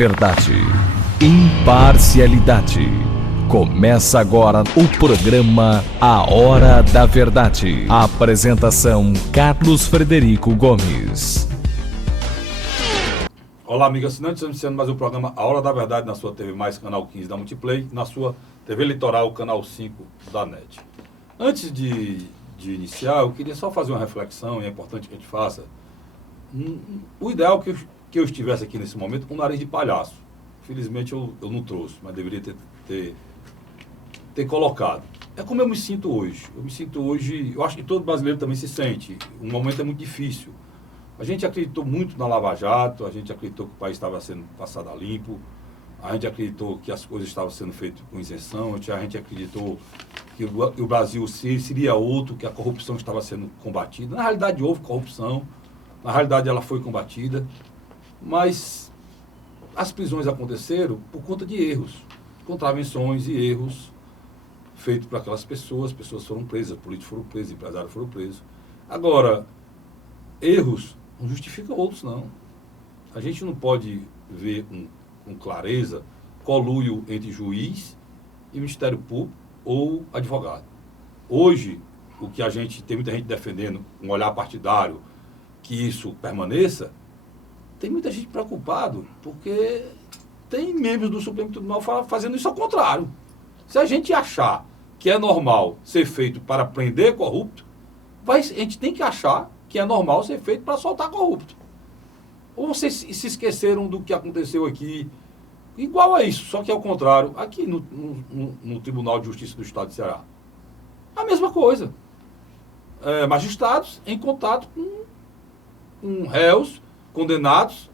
Verdade. Imparcialidade. Começa agora o programa A Hora da Verdade. A apresentação: Carlos Frederico Gomes. Olá, amigos assinantes, estamos iniciando mais um programa A Hora da Verdade na sua TV Mais, canal 15 da Multiplay, na sua TV Litoral, canal 5 da NET. Antes de iniciar, eu queria só fazer uma reflexão, e é importante que a gente faça. O ideal é que eu estivesse aqui nesse momento com um nariz de palhaço. Felizmente eu não trouxe, mas deveria ter colocado. É como eu me sinto hoje. Eu me sinto hoje, eu acho que todo brasileiro também se sente. O momento é muito difícil. A gente acreditou muito na Lava Jato, a gente acreditou que o país estava sendo passado a limpo, a gente acreditou que as coisas estavam sendo feitas com isenção, a gente acreditou que o Brasil seria outro, que a corrupção estava sendo combatida. Na realidade houve corrupção, na realidade ela foi combatida, mas as prisões aconteceram por conta de erros, contravenções e erros feitos por aquelas pessoas foram presas, políticos foram presos, empresários foram presos. Agora, erros não justificam outros, não. A gente não pode ver com clareza conluio entre juiz e Ministério Público ou advogado. Hoje, o que a gente tem muita gente defendendo, um olhar partidário, que isso permaneça, tem muita gente preocupado, porque tem membros do Supremo Tribunal fazendo isso ao contrário. Se a gente achar que é normal ser feito para prender corrupto, a gente tem que achar que é normal ser feito para soltar corrupto. Ou vocês se esqueceram do que aconteceu aqui, igual a isso, só que ao contrário, aqui no Tribunal de Justiça do Estado de Ceará. A mesma coisa. Magistrados em contato com réus, condenados,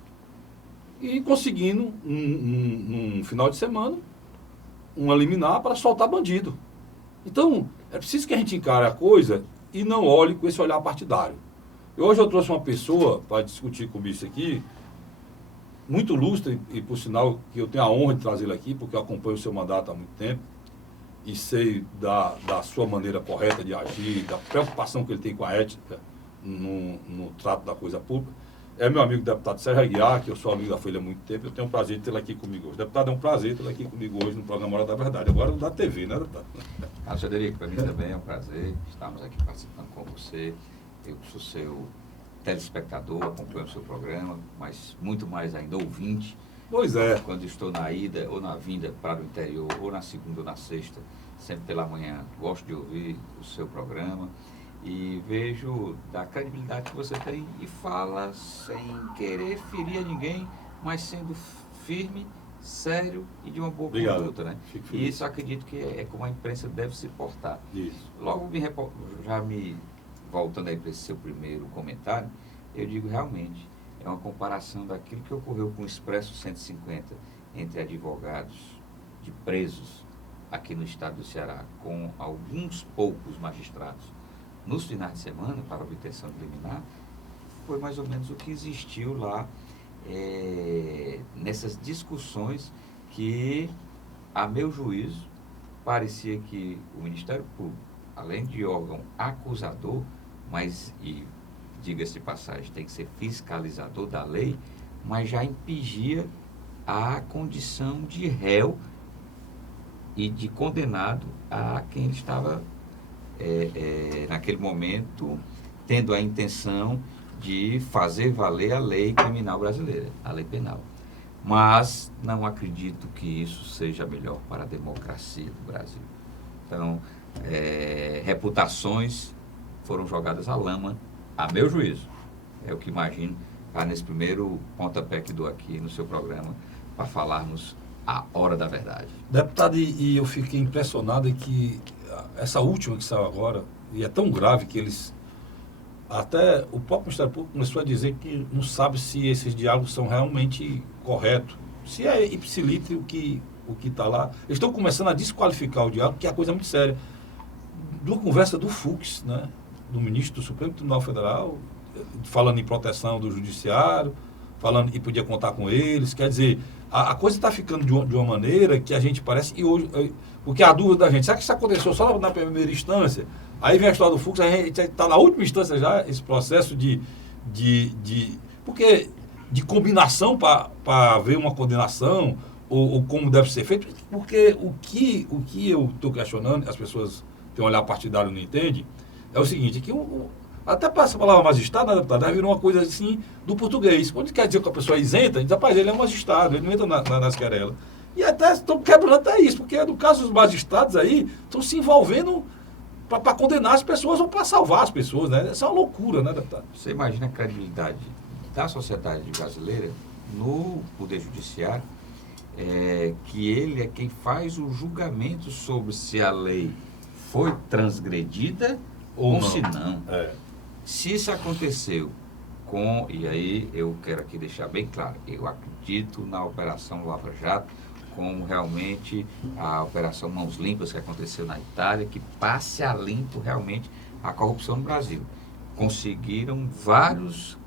e conseguindo, num final de semana, uma liminar para soltar bandido. Então, é preciso que a gente encare a coisa e não olhe com esse olhar partidário. E hoje eu trouxe uma pessoa para discutir comigo isso aqui, muito ilustre, e por sinal que eu tenho a honra de trazê-lo aqui, porque eu acompanho o seu mandato há muito tempo, e sei da sua maneira correta de agir, da preocupação que ele tem com a ética no trato da coisa pública. É meu amigo deputado Sérgio Aguiar, que eu sou amigo da Folha há muito tempo, eu tenho o prazer de tê-lo aqui comigo hoje. Deputado, é um prazer tê-lo aqui comigo hoje no programa Hora da Verdade, agora da TV, né, deputado? Carlos Frederico, para mim também é um prazer estarmos aqui participando com você. Eu sou seu telespectador, acompanho o seu programa, mas muito mais ainda ouvinte. Pois é. Quando estou na ida ou na vinda para o interior, ou na segunda ou na sexta, sempre pela manhã, gosto de ouvir o seu programa e vejo da credibilidade que você tem e fala sem querer ferir a ninguém, mas sendo firme, sério e de uma boa conduta, né? E isso acredito que é como a imprensa deve se portar. Isso. Logo já me voltando aí para esse seu primeiro comentário, eu digo realmente, é uma comparação daquilo que ocorreu com o Expresso 150 entre advogados de presos aqui no estado do Ceará, com alguns poucos magistrados nos finais de semana para obtenção de liminar, foi mais ou menos o que existiu lá nessas discussões que, a meu juízo, parecia que o Ministério Público, além de órgão acusador, mas, e diga-se de passagem, tem que ser fiscalizador da lei, mas já impedia a condição de réu e de condenado a quem ele estava, naquele momento, tendo a intenção de fazer valer a lei criminal brasileira, a lei penal. Mas não acredito que isso seja melhor para a democracia do Brasil. Então, reputações foram jogadas à lama, a meu juízo. É o que imagino, nesse primeiro pontapé que dou aqui no seu programa, para falarmos a hora da verdade. Deputado, e eu fiquei impressionado que essa última que saiu agora, e é tão grave que eles... Até o próprio Ministério Público começou a dizer que não sabe se esses diálogos são realmente corretos, se é ipsilite o que está lá. Eles estão começando a desqualificar o diálogo, que é a coisa muito séria. De uma conversa do Fux, né, do ministro do Supremo Tribunal Federal, falando em proteção do judiciário, falando que podia contar com eles. Quer dizer, a coisa está ficando de uma maneira que a gente parece... E hoje, porque a dúvida da gente, será que isso aconteceu só na primeira instância? Aí vem a história do Fux, a gente está na última instância já, esse processo de... Porque de combinação para haver uma condenação, ou como deve ser feito, porque o que eu estou questionando, as pessoas têm um olhar partidário e não entendem, é o seguinte, que até para essa palavra magistrado, né, deputado, virou uma coisa assim do português. Quando quer dizer que a pessoa é isenta, diz, rapaz, ele é um magistrado, ele não entra nas querelas. E até estão quebrando até isso, porque no caso dos magistrados aí, estão se envolvendo para condenar as pessoas ou para salvar as pessoas, né? Essa é uma loucura, né, deputado? Você imagina a credibilidade da sociedade brasileira no Poder Judiciário, que ele é quem faz o julgamento sobre se a lei foi transgredida ou se não. Se isso aconteceu e aí eu quero aqui deixar bem claro, eu acredito na Operação Lava Jato, como realmente a Operação Mãos Limpas que aconteceu na Itália, que passe a limpo realmente a corrupção no Brasil. Conseguiram vários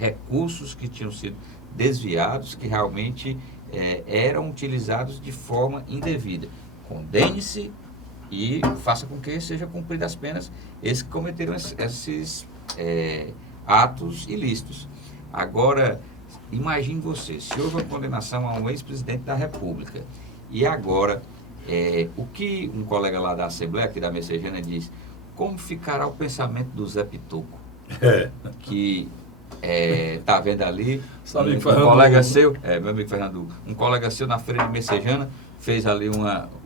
recursos que tinham sido desviados, que realmente eram utilizados de forma indevida. Condene-se e faça com que sejam cumpridas as penas esses que cometeram esses atos ilícitos. Agora, imagine você, se houve uma condenação a um ex-presidente da República, e agora, o que um colega lá da Assembleia, aqui da Messejana, diz, como ficará o pensamento do Zé Pitoco? Que está vendo ali, um colega seu, meu amigo Fernando, um colega seu na feira de Messejana, fez ali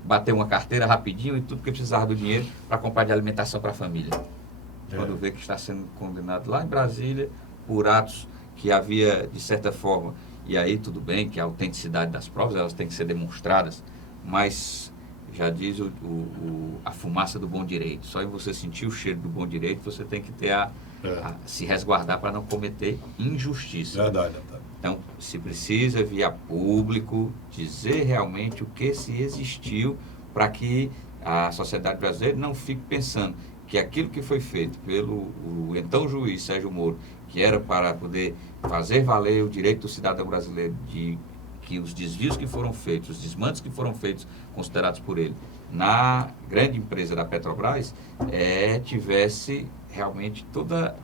bateu uma carteira rapidinho e tudo porque precisava do dinheiro para comprar de alimentação para a família. Quando vê que está sendo condenado lá em Brasília por atos que havia, de certa forma, e aí tudo bem que a autenticidade das provas, elas têm que ser demonstradas, mas já diz a fumaça do bom direito. Só em você sentir o cheiro do bom direito, você tem que ter a se resguardar para não cometer injustiça. Verdade. Então, se precisa, via público, dizer realmente o que se existiu para que a sociedade brasileira não fique pensando que aquilo que foi feito pelo então juiz Sérgio Moro, que era para poder fazer valer o direito do cidadão brasileiro de que os desvios que foram feitos, os desmantes que foram feitos, considerados por ele, na grande empresa da Petrobras, tivesse realmente toda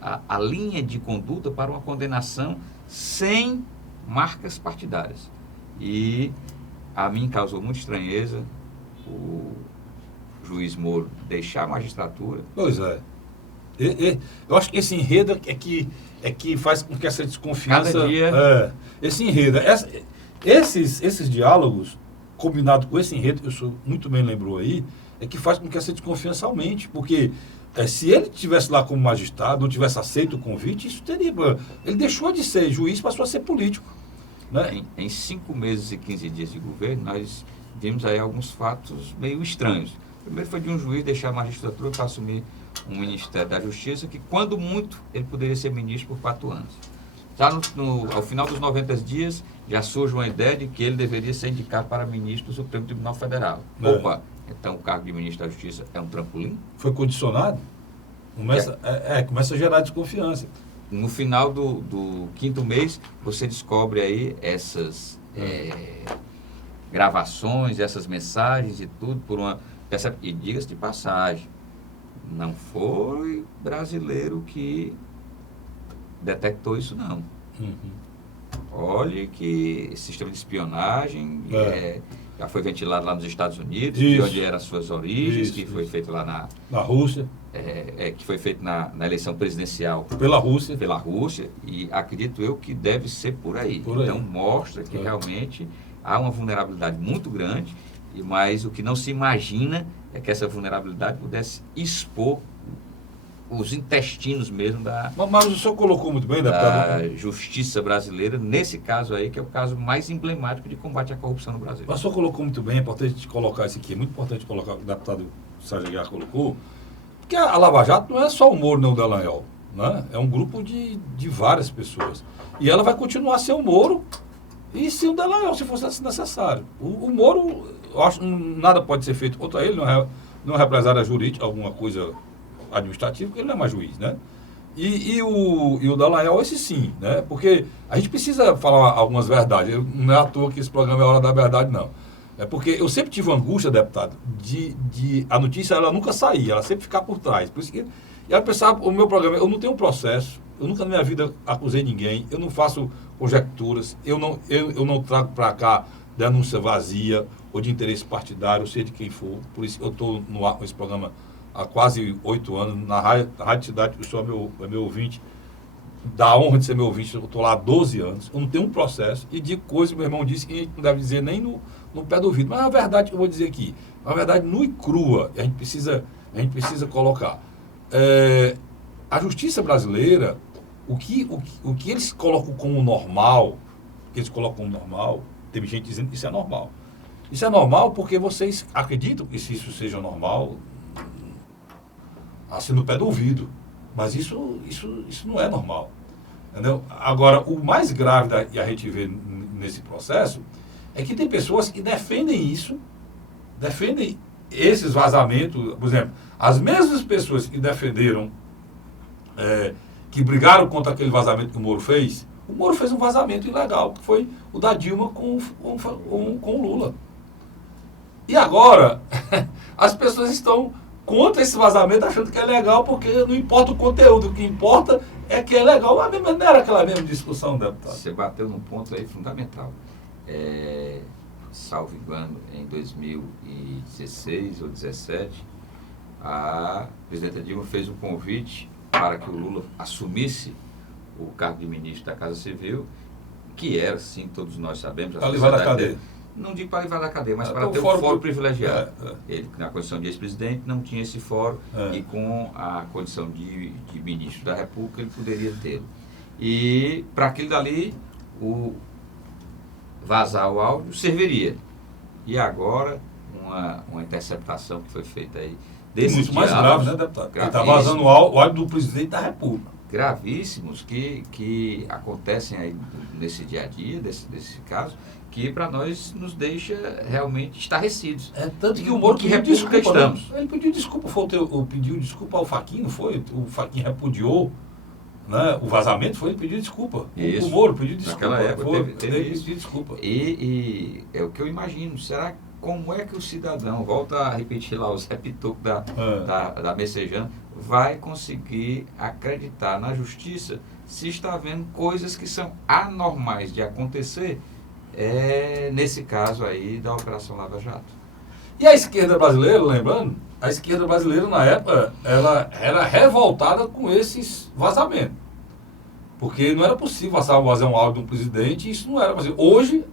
a linha de conduta para uma condenação sem marcas partidárias. E a mim causou muita estranheza o juiz Moro deixar a magistratura. Pois é. Eu acho que esse enredo é que faz com que essa desconfiança... Cada dia... esse enredo, esses diálogos, combinado com esse enredo, que o senhor muito bem lembrou aí, é que faz com que essa desconfiança aumente, porque se ele estivesse lá como magistrado, não tivesse aceito o convite, isso teria... Ele deixou de ser juiz, passou a ser político. Né? Em 5 meses e 15 dias de governo, nós vimos aí alguns fatos meio estranhos. Primeiro foi de um juiz deixar a magistratura para assumir um Ministério da Justiça, que quando muito ele poderia ser ministro por 4 anos. Já ao final dos 90 dias, já surge uma ideia de que ele deveria ser indicado para ministro do Supremo Tribunal Federal. Opa, então o cargo de ministro da Justiça é um trampolim? Foi condicionado? Começa a gerar desconfiança. No final do 5º mês, você descobre aí essas gravações, essas mensagens e tudo por uma... E diga-se de passagem, não foi brasileiro que detectou isso, não. Olhe que esse sistema de espionagem já foi ventilado lá nos Estados Unidos, de onde eram as suas origens, que foi feito lá na Rússia. Que foi feito na eleição presidencial pela Rússia. E acredito eu que deve ser por aí. Então mostra que realmente há uma vulnerabilidade muito grande, mas o que não se imagina é que essa vulnerabilidade pudesse expor os intestinos mesmo Mas o senhor colocou muito bem, deputado, da justiça brasileira, nesse caso aí, que é o caso mais emblemático de combate à corrupção no Brasil. Mas o senhor colocou muito bem, é importante colocar isso aqui, é muito importante colocar, o deputado Sérgio Aguiar colocou, porque a Lava Jato não é só o Moro nem o Dallagnol, né? É um grupo de várias pessoas. E ela vai continuar a ser o Moro e ser o Dallagnol, se fosse necessário. O Moro, eu acho que nada pode ser feito contra ele, não é represália jurídica, alguma coisa administrativa, porque ele não é mais juiz, né? E o Dallagnol, esse sim, né? Porque a gente precisa falar algumas verdades. Não é à toa que esse programa é a hora da verdade, não. É porque eu sempre tive uma angústia, deputado, de a notícia ela nunca sair, ela sempre ficar por trás. Por isso que E aí pensava, o meu programa, eu não tenho um processo, eu nunca na minha vida acusei ninguém, eu não faço conjecturas, eu não trago para cá denúncia vazia ou de interesse partidário, seja de quem for. Por isso eu estou no ar com esse programa há quase 8 anos, na Rádio Cidade, o senhor é meu ouvinte, dá a honra de ser meu ouvinte, eu estou lá há 12 anos, eu não tenho um processo, e digo coisas que meu irmão disse que a gente não deve dizer nem no pé do ouvido, mas é a verdade que eu vou dizer aqui, é uma verdade nua e crua, e a gente precisa colocar. A justiça brasileira, o que eles colocam como normal, teve gente dizendo que isso é normal. Isso é normal porque vocês acreditam que isso seja normal, assim no pé do ouvido. Mas isso não é normal. Entendeu? Agora, o mais grave que a gente vê nesse processo é que tem pessoas que defendem isso, defendem esses vazamentos. Por exemplo, as mesmas pessoas que defenderam, que brigaram contra aquele vazamento que o Moro fez um vazamento ilegal, que foi o da Dilma com o Lula. E agora, as pessoas estão contra esse vazamento, achando que é legal, porque não importa o conteúdo, o que importa é que é legal. Mas não era aquela mesma discussão, deputado? Você bateu num ponto aí fundamental. Salvo engano, em 2016 ou 2017, a presidenta Dilma fez um convite para que o Lula assumisse o cargo de ministro da Casa Civil, que era, sim, todos nós sabemos... Para livrar da cadeia. Não digo para livrar da cadeia, mas para ter um fórum privilegiado. Ele, na condição de ex-presidente, não tinha esse fórum, e com a condição de ministro da República, ele poderia ter. E para aquilo dali, vazar o áudio serviria. E agora, uma interceptação que foi feita aí desses muito mais grave, né, deputado? Ele está vazando o áudio do presidente da República. Gravíssimos que acontecem aí nesse dia a dia, desse caso, que para nós nos deixa realmente estarrecidos. Tanto que o Moro pediu desculpa. Estamos. Ele pediu desculpa, pediu desculpa ao Fachin, não foi? O Fachin repudiou, né? O vazamento, ele pediu desculpa. O Moro pediu desculpa. Naquela época teve pediu desculpa. E é o que eu imagino. Será como é que o cidadão, volta a repetir lá os repitocos da Messejana, vai conseguir acreditar na justiça se está vendo coisas que são anormais de acontecer, nesse caso aí da Operação Lava Jato? E a esquerda brasileira, lembrando, a esquerda brasileira na época, ela era revoltada com esses vazamentos. Porque não era possível vazar um áudio de um presidente, isso não era possível. Hoje,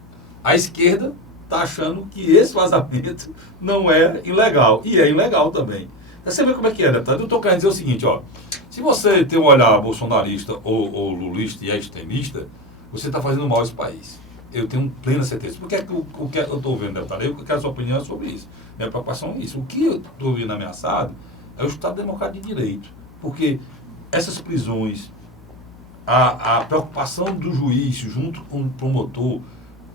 a esquerda está achando que esse vazamento não é ilegal. E é ilegal também. Você vê como é que é, deputado? Eu estou querendo dizer o seguinte, ó. Se você tem um olhar bolsonarista ou lulista e é extremista, você está fazendo mal a esse país. Eu tenho plena certeza. Porque o que eu estou vendo, deputado? Eu quero a sua opinião sobre isso. Minha preocupação é isso. O que eu estou vendo ameaçado é o Estado Democrático de Direito. Porque essas prisões, a preocupação do juiz junto com o promotor,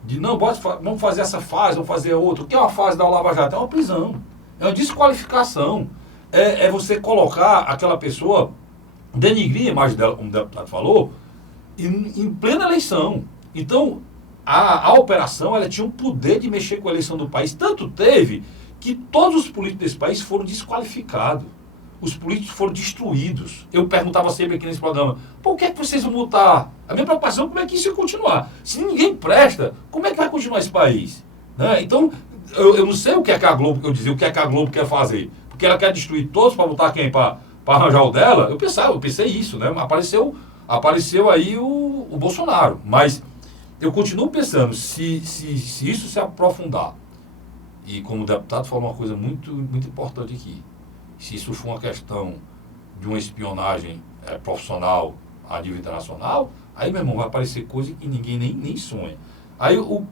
de vamos fazer essa fase, vamos fazer outra. O que é uma fase da Lava Jato? É uma prisão. É uma desqualificação. É você colocar aquela pessoa, denigrir a imagem dela, como o deputado falou, em plena eleição. Então, a operação ela tinha um poder de mexer com a eleição do país. Tanto teve que todos os políticos desse país foram desqualificados. Os políticos foram destruídos. Eu perguntava sempre aqui nesse programa, por que vocês vão multar? A minha preocupação é como é que isso vai continuar. Se ninguém presta, como é que vai continuar esse país? Né? Então, eu não sei o que é que a Globo, eu dizia, o que é que a Globo quer fazer. Porque ela quer destruir todos para botar quem? Para arranjar o dela? Eu pensei isso, né? Apareceu aí o Bolsonaro. Mas eu continuo pensando, se isso se aprofundar, e como o deputado falou uma coisa muito, muito importante aqui, se isso for uma questão de uma espionagem profissional a nível internacional, aí, meu irmão, vai aparecer coisa que ninguém nem sonha. Aí, o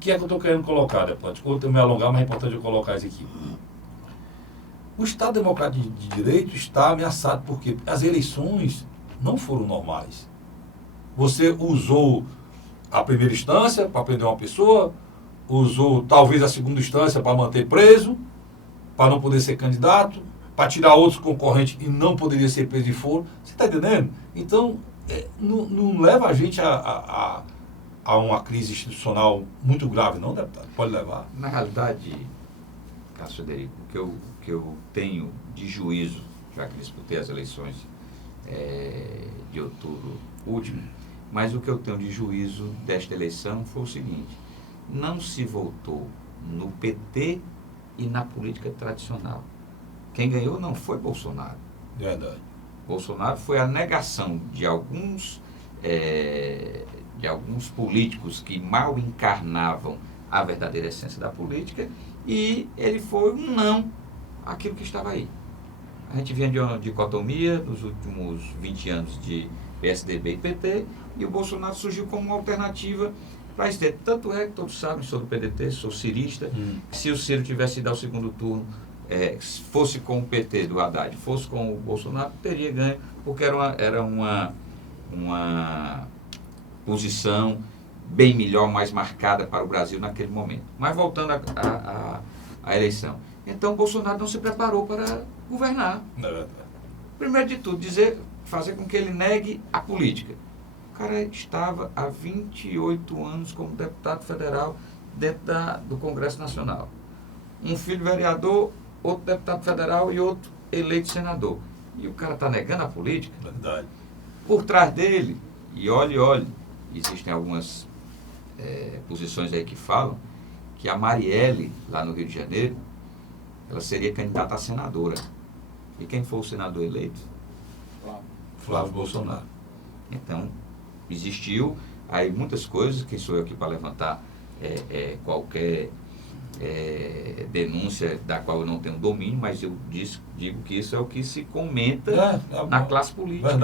que é que eu estou querendo colocar, deputado? Desculpa eu me alongar, mas é importante eu colocar isso aqui. O Estado Democrático de Direito está ameaçado porque as eleições não foram normais. Você usou a primeira instância para prender uma pessoa, usou talvez a segunda instância para manter preso, para não poder ser candidato, para tirar outros concorrentes e não poderia ser preso de foro. Você está entendendo? Então, não leva a gente a uma crise institucional muito grave, não, deputado? Pode levar? Na realidade, Cássio Frederico, o que eu tenho de juízo já que disputei as eleições de outubro último, mas o que eu tenho de juízo desta eleição foi o seguinte: não se votou no PT e na política tradicional. Quem ganhou não foi Bolsonaro. Verdade. Bolsonaro foi a negação de alguns políticos que mal encarnavam a verdadeira essência da política, e ele foi um não àquilo que estava aí. A gente vinha de uma dicotomia nos últimos 20 anos de PSDB e PT, e o Bolsonaro surgiu como uma alternativa para isso. Tanto é que todos sabem sobre o PDT, sou cirista. Se o Ciro tivesse ido ao segundo turno, fosse com o PT do Haddad, fosse com o Bolsonaro, teria ganho, porque era uma posição bem melhor, mais marcada para o Brasil naquele momento. Mas voltando à eleição. Então, o Bolsonaro não se preparou para governar. Primeiro de tudo, fazer com que ele negue a política. O cara estava há 28 anos como deputado federal dentro do Congresso Nacional. Um filho vereador, outro deputado federal e outro eleito senador. E o cara está negando a política. Verdade. Por trás dele, e olhe, existem algumas posições aí que falam que a Marielle, lá no Rio de Janeiro, ela seria candidata a senadora. E quem foi o senador eleito? Flávio Bolsonaro. Então, existiu aí muitas coisas, quem sou eu aqui para levantar qualquer denúncia da qual eu não tenho domínio, mas eu digo que isso é o que se comenta na classe política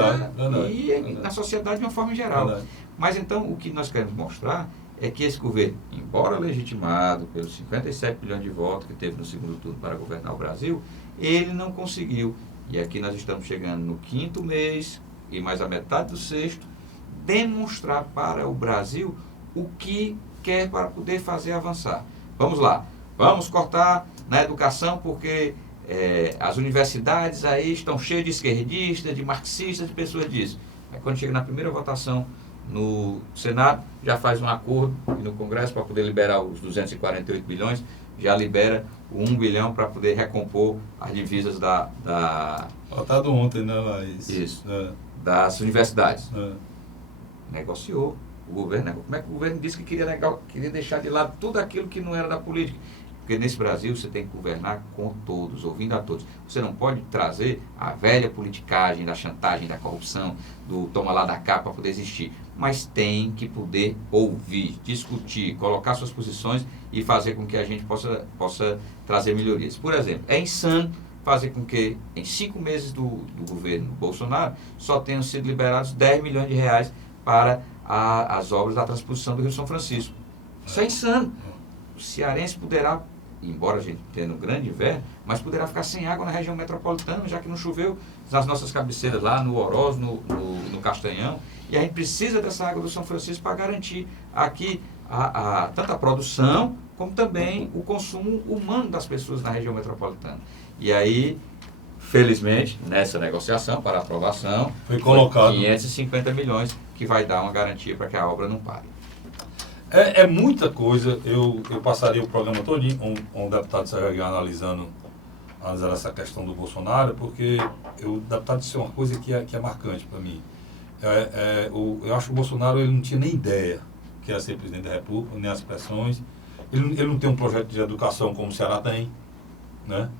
e na sociedade de uma forma geral. Verdade. Mas então, o que nós queremos mostrar é que esse governo, embora legitimado pelos 57 milhões de votos que teve no segundo turno para governar o Brasil, ele não conseguiu. E aqui nós estamos chegando no 5º mês e mais a metade do 6º, demonstrar para o Brasil o que quer para poder fazer avançar. Vamos lá, vamos cortar na educação porque as universidades aí estão cheias de esquerdistas, de marxistas, de pessoas disso. Aí quando chega na primeira votação no Senado, já faz um acordo, e no Congresso, para poder liberar os 248 bilhões, já libera o 1 bilhão para poder recompor as divisas Votado ontem, né, Laís? Isso, das universidades. Negociou o governo. Como é que o governo disse que queria deixar de lado tudo aquilo que não era da política? Porque nesse Brasil você tem que governar com todos, ouvindo a todos. Você não pode trazer a velha politicagem da chantagem, da corrupção, do toma lá da cá para poder existir. Mas tem que poder ouvir, discutir, colocar suas posições e fazer com que a gente possa trazer melhorias. Por exemplo, é insano fazer com que em 5 meses do governo Bolsonaro só tenham sido liberados 10 milhões de reais para as obras da transposição do Rio São Francisco. Isso é insano. O cearense poderá, embora a gente tenha um grande inverno, mas poderá ficar sem água na região metropolitana, já que não choveu nas nossas cabeceiras lá no Oroz, no Castanhão. E a gente precisa dessa água do São Francisco para garantir aqui tanto a produção, como também o consumo humano das pessoas na região metropolitana. E aí, felizmente, nessa negociação para aprovação, foi colocado 550 milhões, que vai dar uma garantia para que a obra não pare. É muita coisa. Eu passaria o programa todinho com o deputado Sérgio Aguiar analisando essa questão do Bolsonaro, porque o deputado disse uma coisa que é marcante para mim. Eu acho que o Bolsonaro ele não tinha nem ideia que ia ser presidente da República, nem as pressões. Ele não tem um projeto de educação como o Ceará tem, né?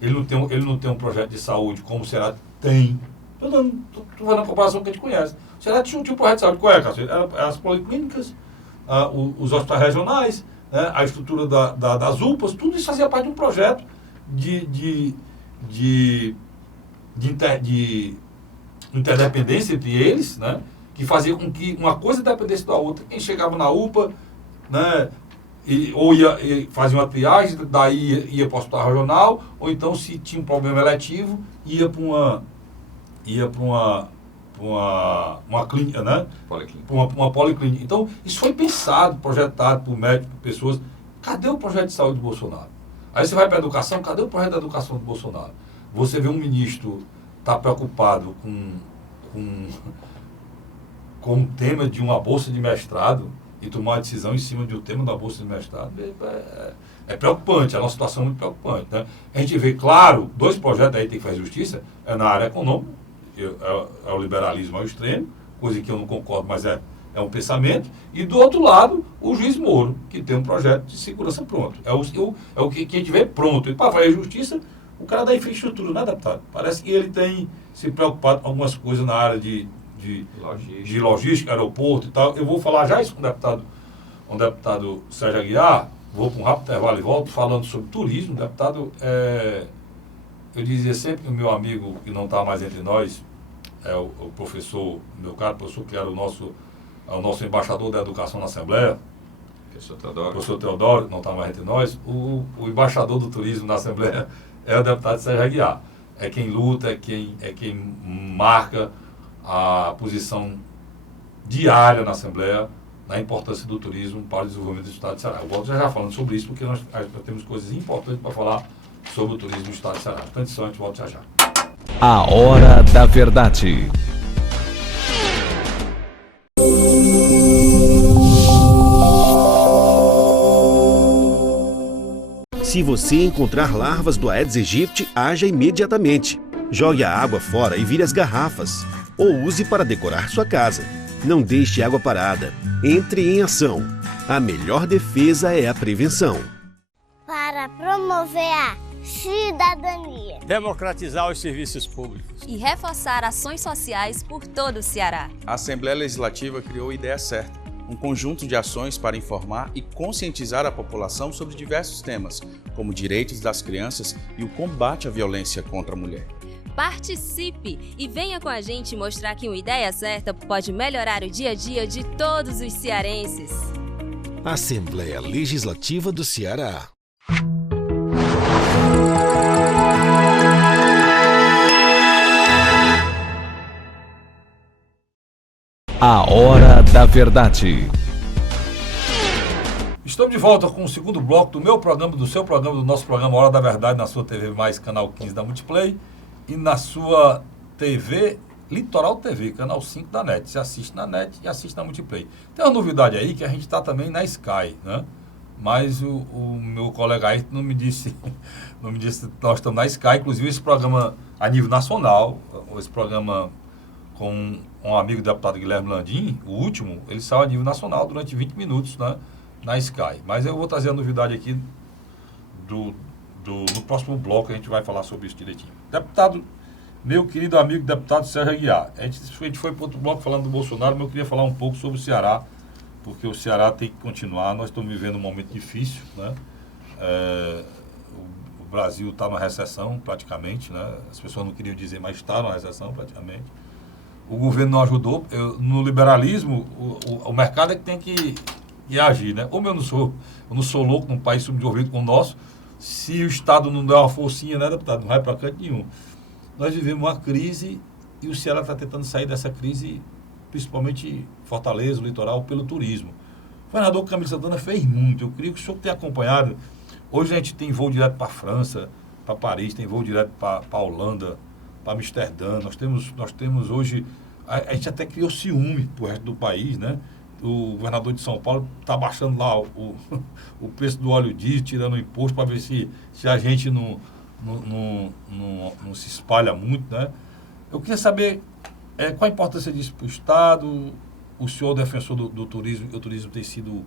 Ele não tem um projeto de saúde como o Ceará tem. Estou fazendo a comparação que a gente conhece. O Ceará tinha um projeto de saúde. Qual é, Cássio? As policlínicas, os hospitais regionais, né? A estrutura das UPAs, tudo isso fazia parte de um projeto de interdependência entre eles, né? Que fazia com que uma coisa dependesse da outra. Quem chegava na UPA, né? Ou fazia uma triagem, daí ia para o hospital regional, ou então, se tinha um problema eletivo, ia para uma clínica, né? Uma policlínica. Então, isso foi pensado, projetado por médicos, por pessoas. Cadê o projeto de saúde do Bolsonaro? Aí você vai para a educação, cadê o projeto da educação do Bolsonaro? Você vê um ministro estar preocupado com o tema de uma bolsa de mestrado, e tomar uma decisão em cima de um tema da Bolsa de Mestrado, é preocupante, é uma situação muito preocupante. Né? A gente vê, claro, 2 projetos aí tem que fazer justiça, é na área econômica, é o liberalismo ao extremo, coisa que eu não concordo, mas é um pensamento, e do outro lado, o juiz Moro, que tem um projeto de segurança pronto. É o que a gente vê pronto. E para fazer justiça, o cara da infraestrutura, né, deputado? Parece que ele tem se preocupado com algumas coisas na área de logística, aeroporto e tal. Eu vou falar já isso com o deputado Sérgio Aguiar, vou para um rápido intervalo e volto, falando sobre turismo. Deputado, eu dizia sempre que o meu amigo, que não está mais entre nós, é o professor, meu caro professor, que era o nosso embaixador da educação na Assembleia, professor Teodoro, não está mais entre nós, o embaixador do turismo na Assembleia é o deputado Sérgio Aguiar. É quem luta, é quem marca a posição diária na Assembleia na importância do turismo para o desenvolvimento do Estado de Ceará. Eu volto já falando sobre isso, porque nós temos coisas importantes para falar sobre o turismo do Estado de Ceará. Atenção, a gente volta já. A Hora da Verdade. Se você encontrar larvas do Aedes aegypti, haja imediatamente. Jogue a água fora e vire as garrafas. Ou use para decorar sua casa. Não deixe água parada. Entre em ação. A melhor defesa é a prevenção. Para promover a cidadania, democratizar os serviços públicos e reforçar ações sociais por todo o Ceará. A Assembleia Legislativa criou a Ideia Certa, um conjunto de ações para informar e conscientizar a população sobre diversos temas, como direitos das crianças e o combate à violência contra a mulher. Participe e venha com a gente mostrar que uma ideia certa pode melhorar o dia a dia de todos os cearenses. Assembleia Legislativa do Ceará. A Hora da Verdade. Estamos de volta com o segundo bloco do meu programa, do seu programa, do nosso programa Hora da Verdade, na sua TV Mais, canal 15 da Multiplay, e na sua TV, Litoral TV, canal 5 da NET. Você assiste na NET e assiste na Multiplay. Tem uma novidade aí que a gente está também na Sky, né? Mas o meu colega aí não me disse que nós estamos na Sky. Inclusive esse programa a nível nacional, esse programa com um amigo do deputado Guilherme Landim, o último, ele saiu a nível nacional durante 20 minutos, né, na Sky. Mas eu vou trazer a novidade aqui no próximo bloco, a gente vai falar sobre isso direitinho. Deputado, meu querido amigo deputado Sérgio Aguiar, a gente foi para outro bloco falando do Bolsonaro, mas eu queria falar um pouco sobre o Ceará, porque o Ceará tem que continuar. Nós estamos vivendo um momento difícil, né? O Brasil está numa recessão praticamente, né? As pessoas não queriam dizer, mas está numa recessão praticamente. O governo não ajudou. No liberalismo, o mercado é que tem que agir, né? Como eu não sou louco num país subdesenvolvido como o nosso, se o Estado não der uma forcinha, né, deputado? Não vai para canto nenhum. Nós vivemos uma crise e o Ceará está tentando sair dessa crise, principalmente Fortaleza, o litoral, pelo turismo. O governador Camilo Santana fez muito. Eu queria que o senhor tenha acompanhado. Hoje a gente tem voo direto para a França, para Paris, tem voo direto para a Holanda, para Amsterdã. Nós temos hoje, a gente até criou ciúme para o resto do país, né? O governador de São Paulo está baixando lá o preço do óleo diesel, tirando o imposto para ver se a gente não se espalha muito, né? Eu queria saber qual a importância disso para o Estado. O senhor, defensor do turismo, o turismo tem sido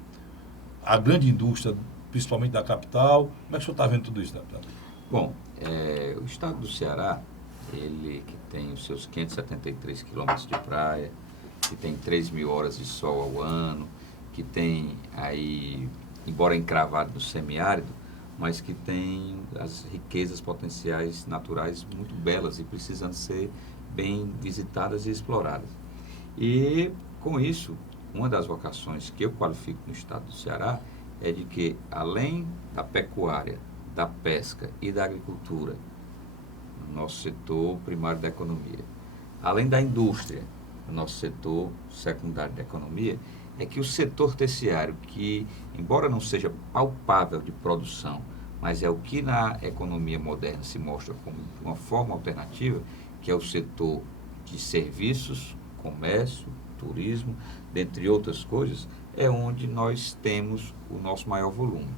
a grande indústria, principalmente da capital. Como é que o senhor está vendo tudo isso, deputado? Bom, o Estado do Ceará, ele que tem os seus 573 quilômetros de praia, que tem 3.000 horas de sol ao ano, que tem aí, embora encravado no semiárido, mas que tem as riquezas potenciais naturais muito belas e precisando ser bem visitadas e exploradas. E, com isso, uma das vocações que eu qualifico no Estado do Ceará é de que, além da pecuária, da pesca e da agricultura, no nosso setor primário da economia, além da indústria, no nosso setor secundário da economia, é que o setor terciário, que, embora não seja palpável de produção, mas é o que na economia moderna se mostra como uma forma alternativa, que é o setor de serviços, comércio, turismo, dentre outras coisas, é onde nós temos o nosso maior volume.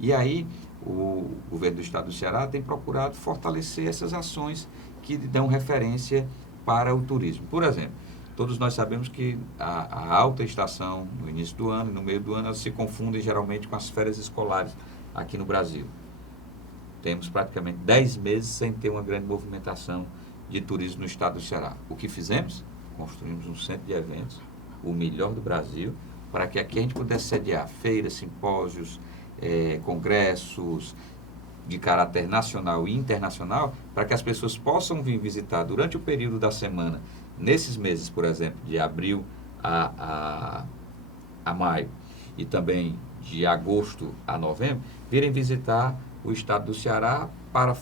E aí, o governo do estado do Ceará tem procurado fortalecer essas ações que dão referência para o turismo. Por exemplo, todos nós sabemos que a alta estação no início do ano e no meio do ano, elas se confundem geralmente com as férias escolares aqui no Brasil. Temos praticamente 10 meses sem ter uma grande movimentação de turismo no estado do Ceará. O que fizemos? Construímos um centro de eventos, o melhor do Brasil, para que aqui a gente pudesse sediar feiras, simpósios, congressos de caráter nacional e internacional, para que as pessoas possam vir visitar durante o período da semana, nesses meses, por exemplo, de abril a maio e também de agosto a novembro, virem visitar o estado do Ceará para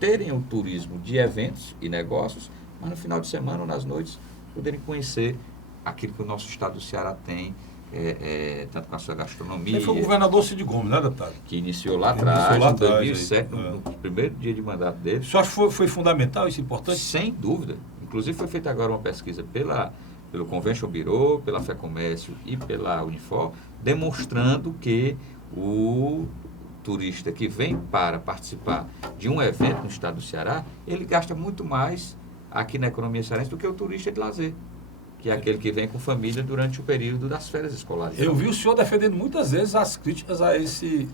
terem o turismo de eventos e negócios, mas no final de semana ou nas noites poderem conhecer aquilo que o nosso estado do Ceará tem, tanto com a sua gastronomia. Ele foi o governador Cid Gomes, né, deputado? Que iniciou lá atrás, em 2007, no primeiro dia de mandato dele. Você acha que foi fundamental, isso é importante? Sem dúvida. Inclusive foi feita agora uma pesquisa pelo Convention Bureau, pela FEComércio e pela Unifor, demonstrando que o turista que vem para participar de um evento no estado do Ceará, ele gasta muito mais aqui na economia cearense do que o turista de lazer, que é aquele que vem com família durante o período das férias escolares. Eu vi o senhor defendendo muitas vezes as críticas a esse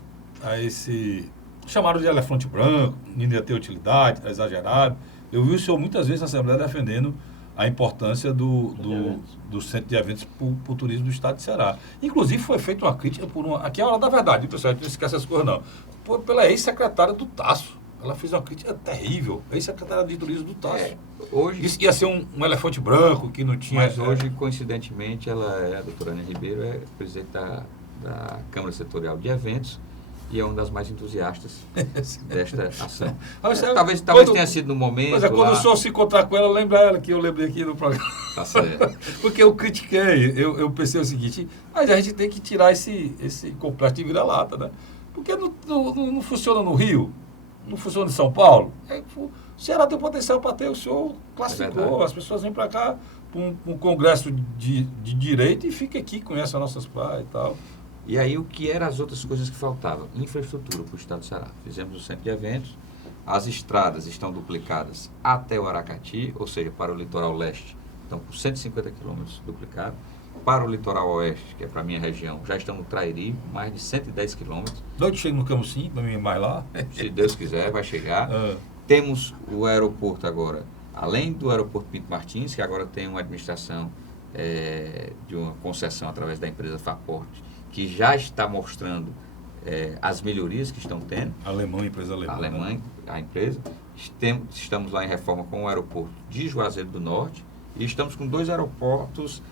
chamado de elefante branco, não ia ter utilidade, é exagerado. Eu vi o senhor muitas vezes na Assembleia defendendo a importância do centro de eventos para o turismo do estado de Ceará. Inclusive foi feita uma crítica aqui é a hora da verdade, pessoal, a gente não esquece essas coisas não, pela ex-secretária do Tasso. Ela fez uma crítica terrível, ex-secretária de turismo do Tasso. Hoje, isso ia ser um elefante branco que não tinha... Mas hoje, coincidentemente, a doutora Ana Ribeiro é presidente da Câmara Setorial de Eventos e é uma das mais entusiastas desta ação. Talvez tenha sido no momento. Mas quando o senhor se encontrar com ela, lembra ela que eu lembrei aqui no programa. Tá certo. Porque eu critiquei, eu pensei o seguinte, mas a gente tem que tirar esse complexo de vira-lata, né? Porque não funciona no Rio, não funciona em São Paulo. O Ceará tem potencial para ter, o senhor classificou, as pessoas vêm para cá para um congresso de direito e fica aqui, conhece as nossas praias e tal. E aí, o que eram as outras coisas que faltavam? Infraestrutura para o estado do Ceará. Fizemos o centro de eventos, as estradas estão duplicadas até o Aracati, ou seja, para o litoral leste, estão com 150 quilômetros duplicados. Para o litoral oeste, que é para a minha região, já estão no Trairi, mais de 110 quilômetros. De onde chega no Camusim, para mim mais lá? Se Deus quiser, vai chegar. Temos o aeroporto agora, além do aeroporto Pinto Martins, que agora tem uma administração de uma concessão através da empresa Fraport, que já está mostrando as melhorias que estão tendo. Empresa alemã. A empresa. Estamos lá em reforma com o aeroporto de Juazeiro do Norte e estamos com 2 aeroportos,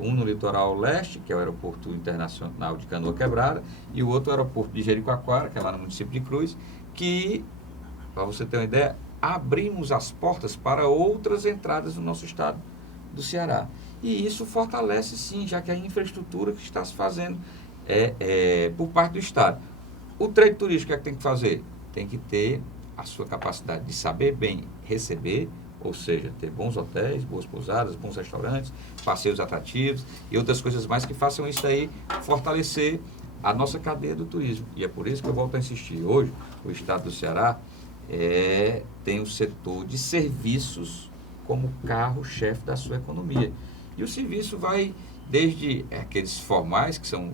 um no litoral leste, que é o aeroporto internacional de Canoa Quebrada, e o outro aeroporto de Jericoacoara, que é lá no município de Cruz, que, para você ter uma ideia, abrimos as portas para outras entradas do nosso estado do Ceará. E isso fortalece, sim, já que a infraestrutura que está se fazendo por parte do Estado. O trade turístico, o que tem que fazer? Tem que ter a sua capacidade de saber bem receber, ou seja, ter bons hotéis, boas pousadas, bons restaurantes, passeios atrativos e outras coisas mais que façam isso aí fortalecer a nossa cadeia do turismo. E é por isso que eu volto a insistir. Hoje, o Estado do Ceará tem o setor de serviços como carro-chefe da sua economia. E o serviço vai desde aqueles formais, que são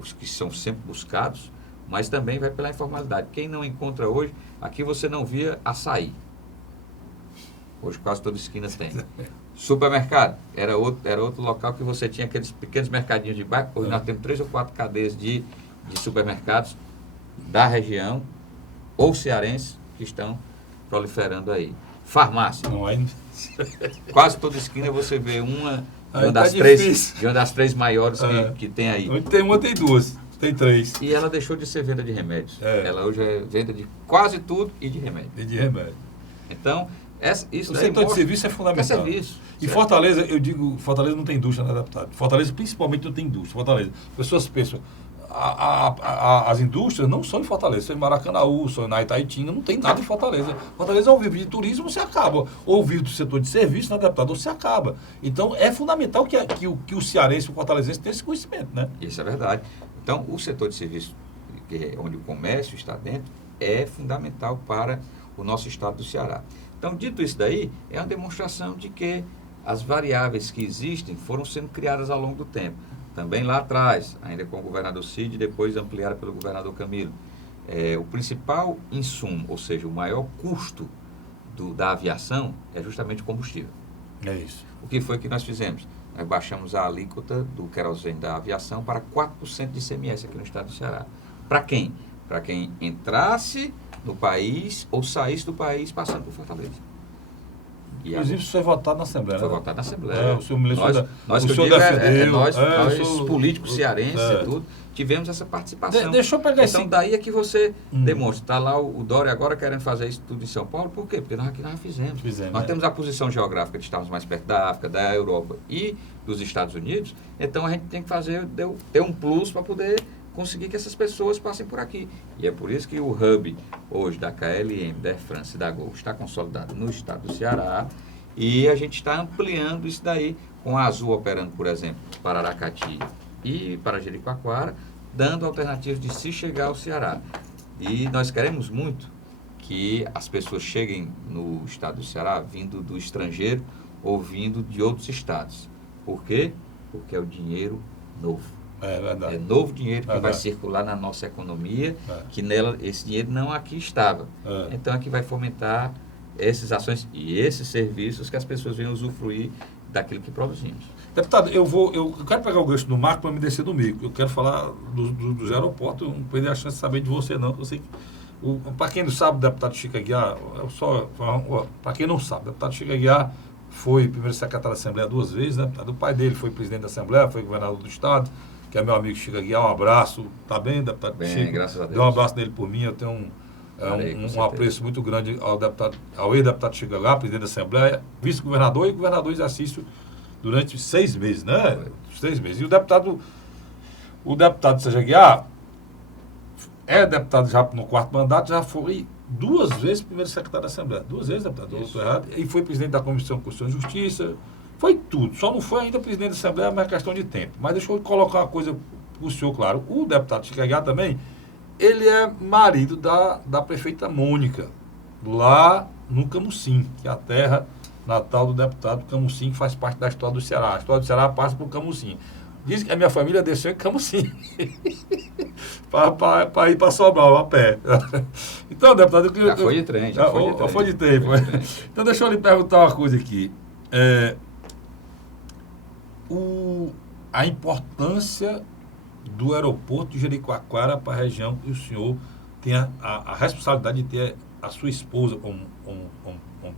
os que são sempre buscados, mas também vai pela informalidade. Quem não encontra hoje, aqui você não via açaí. Hoje quase toda esquina tem. Supermercado, era outro local que você tinha aqueles pequenos mercadinhos de bairro. Hoje nós temos 3 ou 4 cadeias de supermercados da região ou cearense que estão proliferando aí. Farmácia. Quase toda esquina você vê uma das 3 maiores que tem aí. Onde tem uma, tem 2, tem 3. E ela deixou de ser venda de remédios. Ela hoje é venda de quase tudo e de remédio. Então, isso o setor de serviço é fundamental. E Fortaleza, eu digo, Fortaleza não tem indústria, né, deputado? Fortaleza principalmente não tem indústria. Fortaleza, pessoas pensam, as indústrias não são em Fortaleza, são em Maracanaú, são na Itaitinga, não tem nada em Fortaleza. Fortaleza, ao vivo de turismo, se acaba. Ou vivo do setor de serviço, né, deputado, se acaba. Então, é fundamental que o cearense, o fortalezense, tenha esse conhecimento, né? Isso é verdade. Então, o setor de serviço, que é onde o comércio está dentro, é fundamental para o nosso estado do Ceará. Então, dito isso daí, é uma demonstração de que as variáveis que existem foram sendo criadas ao longo do tempo. Também lá atrás, ainda com o governador Cid, depois ampliada pelo governador Camilo. O principal insumo, ou seja, o maior custo da aviação é justamente o combustível. É isso. O que foi que nós fizemos? Nós baixamos a alíquota do querosene da aviação para 4% de ICMS aqui no estado do Ceará. Para quem? Para quem entrasse no país ou saísse do país passando por Fortaleza. Inclusive, isso foi votado na Assembleia. Foi votado na Assembleia. O senhor me nós políticos cearenses e tudo, tivemos essa participação. Deixa eu pegar então, daí é que você demonstra. Está lá o Dória agora querendo fazer isso tudo em São Paulo. Por quê? Porque nós aqui nós fizemos. Nós temos a posição geográfica de estarmos mais perto da África, da Europa e dos Estados Unidos. Então, a gente tem que ter um plus para poder conseguir que essas pessoas passem por aqui. E é por isso que o hub hoje da KLM, da Air France e da Gol está consolidado no estado do Ceará e a gente está ampliando isso daí com a Azul operando, por exemplo, para Aracati e para Jericoacoara, dando alternativas de se chegar ao Ceará. E nós queremos muito que as pessoas cheguem no estado do Ceará vindo do estrangeiro ou vindo de outros estados. Por quê? Porque é o dinheiro novo. É verdade. É novo dinheiro que vai circular na nossa economia, que nela esse dinheiro não aqui estava. Então, aqui vai fomentar essas ações e esses serviços que as pessoas venham usufruir daquilo que produzimos. Deputado, eu quero pegar o gancho do Marco para me descer do mico. Eu quero falar dos aeroportos, eu não perdi a chance de saber de você, não. Eu sei que, para quem não sabe, o deputado Chico Aguiar, para quem não sabe, o deputado Chico Aguiar foi primeiro secretário da Assembleia 2 vezes, né? O pai dele foi presidente da Assembleia, foi governador do Estado, que é meu amigo Chico Aguiar. Um abraço, tá bem, deputado bem, Chico? Graças a Deus. Dê um abraço dele por mim, eu tenho um apreço muito grande ao ex-deputado Chico Aguiar, presidente da Assembleia, vice-governador e governador de exercício durante 6 meses, né? 6 meses. E o deputado Sérgio Aguiar é deputado já no 4º mandato, já foi 2 vezes primeiro secretário da Assembleia. 2 vezes, deputado, estou errado. E foi presidente da Comissão de Constituição e Justiça. Foi tudo. Só não foi ainda presidente da Assembleia, mas é questão de tempo. Mas deixa eu colocar uma coisa para o senhor, claro. O deputado Chico Aguiar também, ele é marido da prefeita Mônica, lá no Camusim, que é a terra natal do deputado Camusim, que faz parte da história do Ceará. A história do Ceará passa por Camusim. Diz que a minha família desceu em Camusim. para ir para Sobral, a pé. Então, deputado... Já foi de trem. Já foi de trem. Então, deixa eu lhe perguntar uma coisa aqui. A importância do aeroporto de Jericoacoara para a região que o senhor tem a responsabilidade de ter a sua esposa como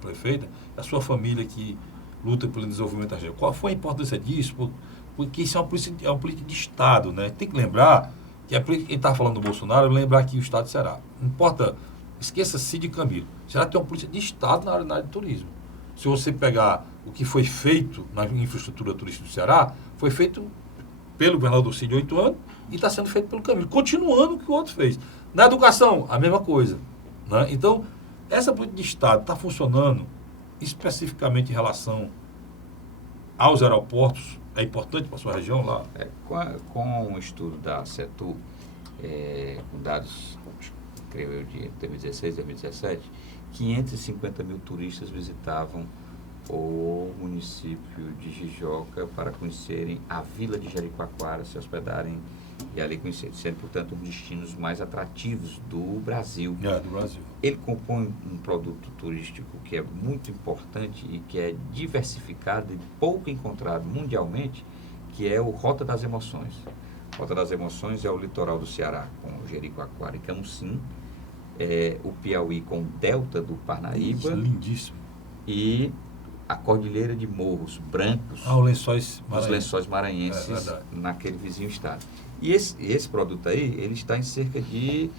prefeita, a sua família que luta pelo desenvolvimento da região. Qual foi a importância disso? Porque isso é uma política de Estado, né? Tem que lembrar que a política, ele está falando do Bolsonaro, lembrar que o Estado do Ceará. Não importa, esqueça-se de Camilo. O Ceará tem uma política de Estado na área de turismo. Se você pegar o que foi feito na infraestrutura turística do Ceará, foi feito pelo governador Cid 8 anos e está sendo feito pelo Camilo, continuando o que o outro fez. Na educação, a mesma coisa. Né? Então, essa política de Estado está funcionando especificamente em relação aos aeroportos. É importante para a sua região lá? Com o estudo da CETU, com dados, creio eu, de 2016, 2017, 550 mil turistas visitavam o município de Jijoca para conhecerem a vila de Jericoacoara, se hospedarem e ali conhecerem, sendo, portanto, um dos destinos mais atrativos do Brasil. Do Brasil. Ele compõe um produto turístico que é muito importante e que é diversificado e pouco encontrado mundialmente, que é o Rota das Emoções. Rota das Emoções é o litoral do Ceará, com Jericoacoara e Camusim, o Piauí com o delta do Parnaíba. Isso, lindíssimo. E a Cordilheira de Morros Brancos, os Lençóis Maranhenses, naquele vizinho estado. E esse produto aí, ele está em cerca de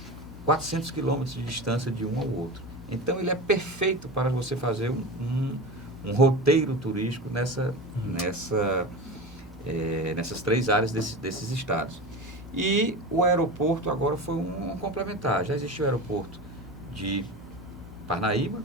400 quilômetros de distância de um ao outro. Então, ele é perfeito para você fazer um roteiro turístico nessas 3 áreas desses estados. E o aeroporto agora foi um complementar. Já existia o aeroporto de Parnaíba,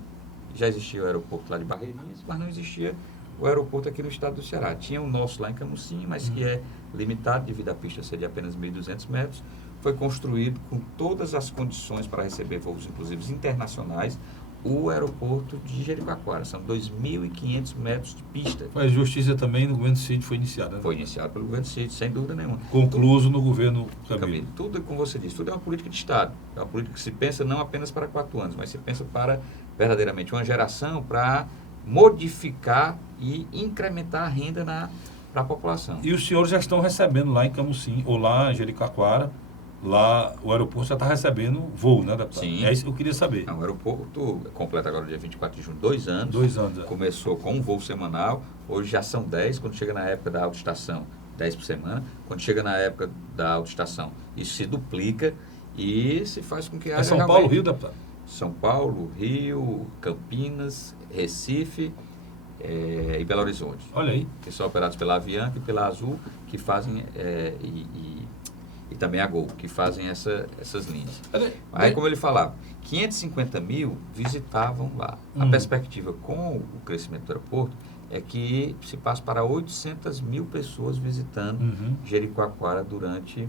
já existia o aeroporto lá de Barreirinhas, mas não existia o aeroporto aqui no estado do Ceará. Tinha o nosso lá em Camusim, mas que é limitado devido à pista ser de apenas 1.200 metros. Foi construído com todas as condições para receber voos, inclusive internacionais, o aeroporto de Jericoacoara. São 2.500 metros de pista. Mas a justiça também no governo Cid foi iniciada, né? Foi iniciado pelo governo Cid, sem dúvida nenhuma. Concluso no governo Camilo. Tudo, como você disse, tudo é uma política de Estado. É uma política que se pensa não apenas para 4 anos, mas se pensa para, verdadeiramente, uma geração para modificar e incrementar a renda para a população. E os senhores já estão recebendo lá em Camusim, ou lá em Jericoacoara, lá o aeroporto já está recebendo voo, né, deputado? Sim. É isso que eu queria saber. Não, o aeroporto completa agora dia 24 de junho, 2 anos. 2 anos. É. Começou com um voo semanal, hoje já são 10, quando chega na época da autoestação, 10 por semana. Quando chega na época da autoestação, isso se duplica e se faz com que haja... É São Paulo, Rio, deputado? São Paulo, Rio, Campinas, Recife e Belo Horizonte. Olha aí. Que são operados pela Avianca e pela Azul, que fazem, e também a Gol, que fazem essas linhas. Aí, como ele falava, 550 mil visitavam lá. A perspectiva com o crescimento do aeroporto é que se passa para 800 mil pessoas visitando Jericoacoara durante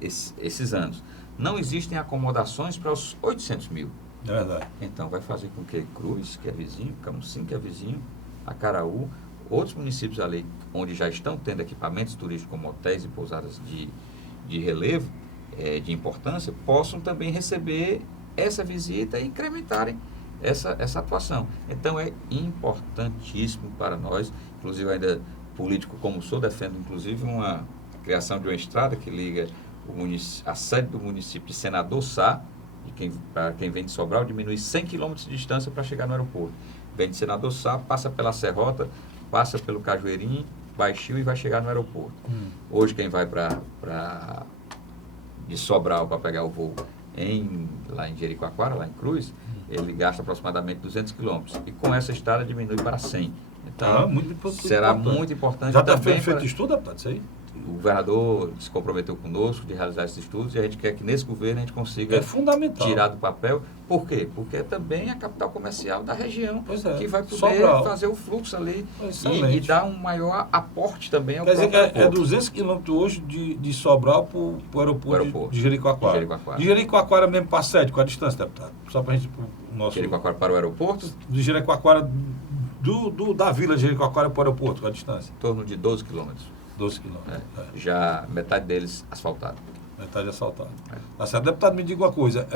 esses anos. Não existem acomodações para os 800 mil. É verdade. Então, vai fazer com que Cruz, que é vizinho, Camusim, que é vizinho, Acaraú, outros municípios ali, onde já estão tendo equipamentos turísticos como hotéis e pousadas de relevo, de importância, possam também receber essa visita e incrementarem essa atuação. Então, é importantíssimo para nós, inclusive ainda político como sou, defendo inclusive uma criação de uma estrada que liga a sede do município de Senador Sá, para quem vem de Sobral, diminui 100 km de distância para chegar no aeroporto. Vem de Senador Sá, passa pela Serrota, passa pelo Cajueirinho, Baixio e vai chegar no aeroporto. Hoje quem vai de Sobral para pegar o voo lá em Jericoacoara, lá em Cruz, ele gasta aproximadamente 200 km. E com essa estrada diminui para 100. Então, será muito importante. Já está feito estudo, deputado, isso aí? O governador se comprometeu conosco de realizar esses estudos e a gente quer que nesse governo a gente consiga tirar do papel. Por quê? Porque é também a capital comercial da região que vai poder fazer o fluxo ali e dar um maior aporte também ao próprio aeroporto. É 200 quilômetros hoje de Sobral para o aeroporto de Jericoacoara. De Jericoacoara mesmo para a sede, com a distância, deputado? Só para a gente... Jericoacoara para o aeroporto? De Jericoacoara, da vila de Jericoacoara para o aeroporto, com a distância? Em torno de 12 quilômetros. 12 quilômetros. Já metade deles asfaltado. Metade asfaltado. Tá certo. Deputado, me diga uma coisa.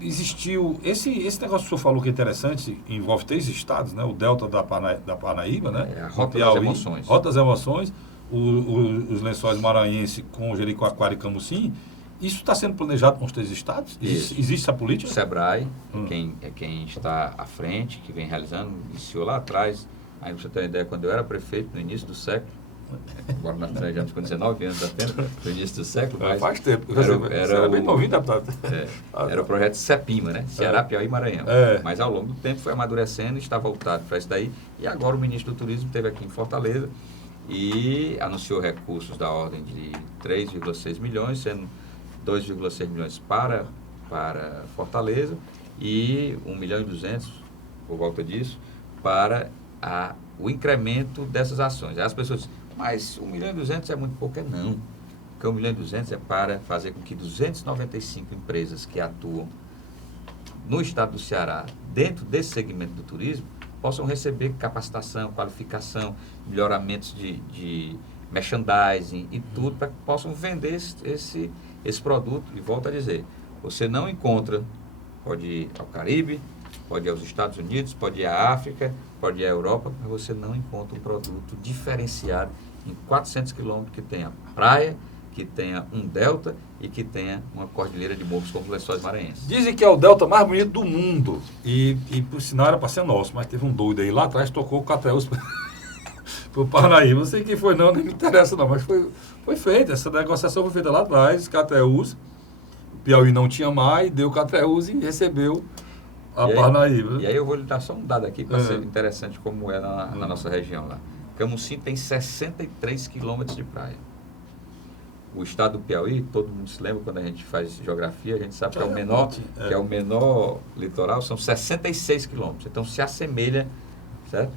Existiu... Esse negócio que o senhor falou que é interessante, envolve 3 estados, né? O Delta da Parnaíba, né? A Rota das Emoções. Rota das Emoções, os Lençóis Maranhenses com Jericoacoara e Camusim. Isso está sendo planejado com os 3 estados? Existe essa política? O SEBRAE é quem está à frente, que vem realizando, iniciou lá atrás. Aí você tem uma ideia, quando eu era prefeito no início do século, agora nós já ficou 19 anos apenas, no início do século, mas faz tempo, era bem novinho, deputado. Era o projeto CEPIMA, né? Ceará, Piauí e Maranhão. Mas ao longo do tempo foi amadurecendo e está voltado para isso daí. E agora o ministro do Turismo esteve aqui em Fortaleza e anunciou recursos da ordem de 3,6 milhões, sendo 2,6 milhões para Fortaleza e 1,2 milhão, por volta disso, para o incremento dessas ações. Aí as pessoas dizem, mas 1,2 milhão é muito pouco. Não, porque 1,2 milhão é para fazer com que 295 empresas que atuam no estado do Ceará, dentro desse segmento do turismo, possam receber capacitação, qualificação, melhoramentos de merchandising e tudo, para que possam vender esse produto. E volto a dizer, você não encontra, pode ir ao Caribe, pode ir aos Estados Unidos, pode ir à África, pode ir à Europa, mas você não encontra um produto diferenciado em 400 quilômetros que tenha praia, que tenha um delta e que tenha uma cordilheira de morros como os Lençóis Maranhenses. Dizem que é o delta mais bonito do mundo e por sinal era para ser nosso, mas teve um doido aí lá atrás, tocou o Cateus para o Parnaíba. Não sei quem foi não, nem me interessa não, mas foi feita, essa negociação foi feita lá atrás, Cateus, Piauí não tinha mais, deu Cateus e recebeu a Parnaíba. E aí eu vou lhe dar só um dado aqui para ser interessante como é na nossa região lá. Camusim tem 63 quilômetros de praia. O estado do Piauí, todo mundo se lembra quando a gente faz geografia, a gente sabe que é o menor litoral, são 66 quilômetros. Então se assemelha, certo?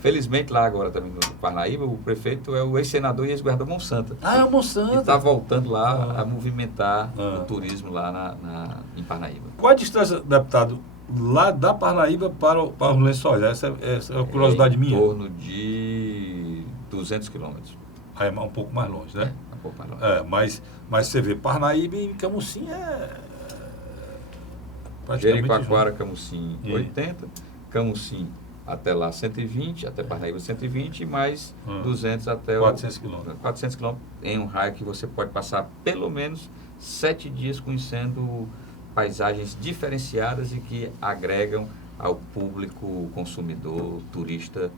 Felizmente lá agora também no Parnaíba, o prefeito é o ex-senador e ex-governador Monsanto. É o Monsanto. E está voltando lá a movimentar o turismo lá em Parnaíba. Qual a distância, deputado, lá da Parnaíba para os Lençóis? Essa é a curiosidade minha. Em torno de 200 quilômetros. É um pouco mais longe, né? Um pouco mais longe. Mas você vê, Parnaíba e Camusim praticamente Jericoacoara, Camusim 80, Camusim até lá 120, até Parnaíba 120 e mais 200 até 400 quilômetros. 400 quilômetros em um raio que você pode passar pelo menos 7 dias conhecendo paisagens diferenciadas e que agregam ao público consumidor, turista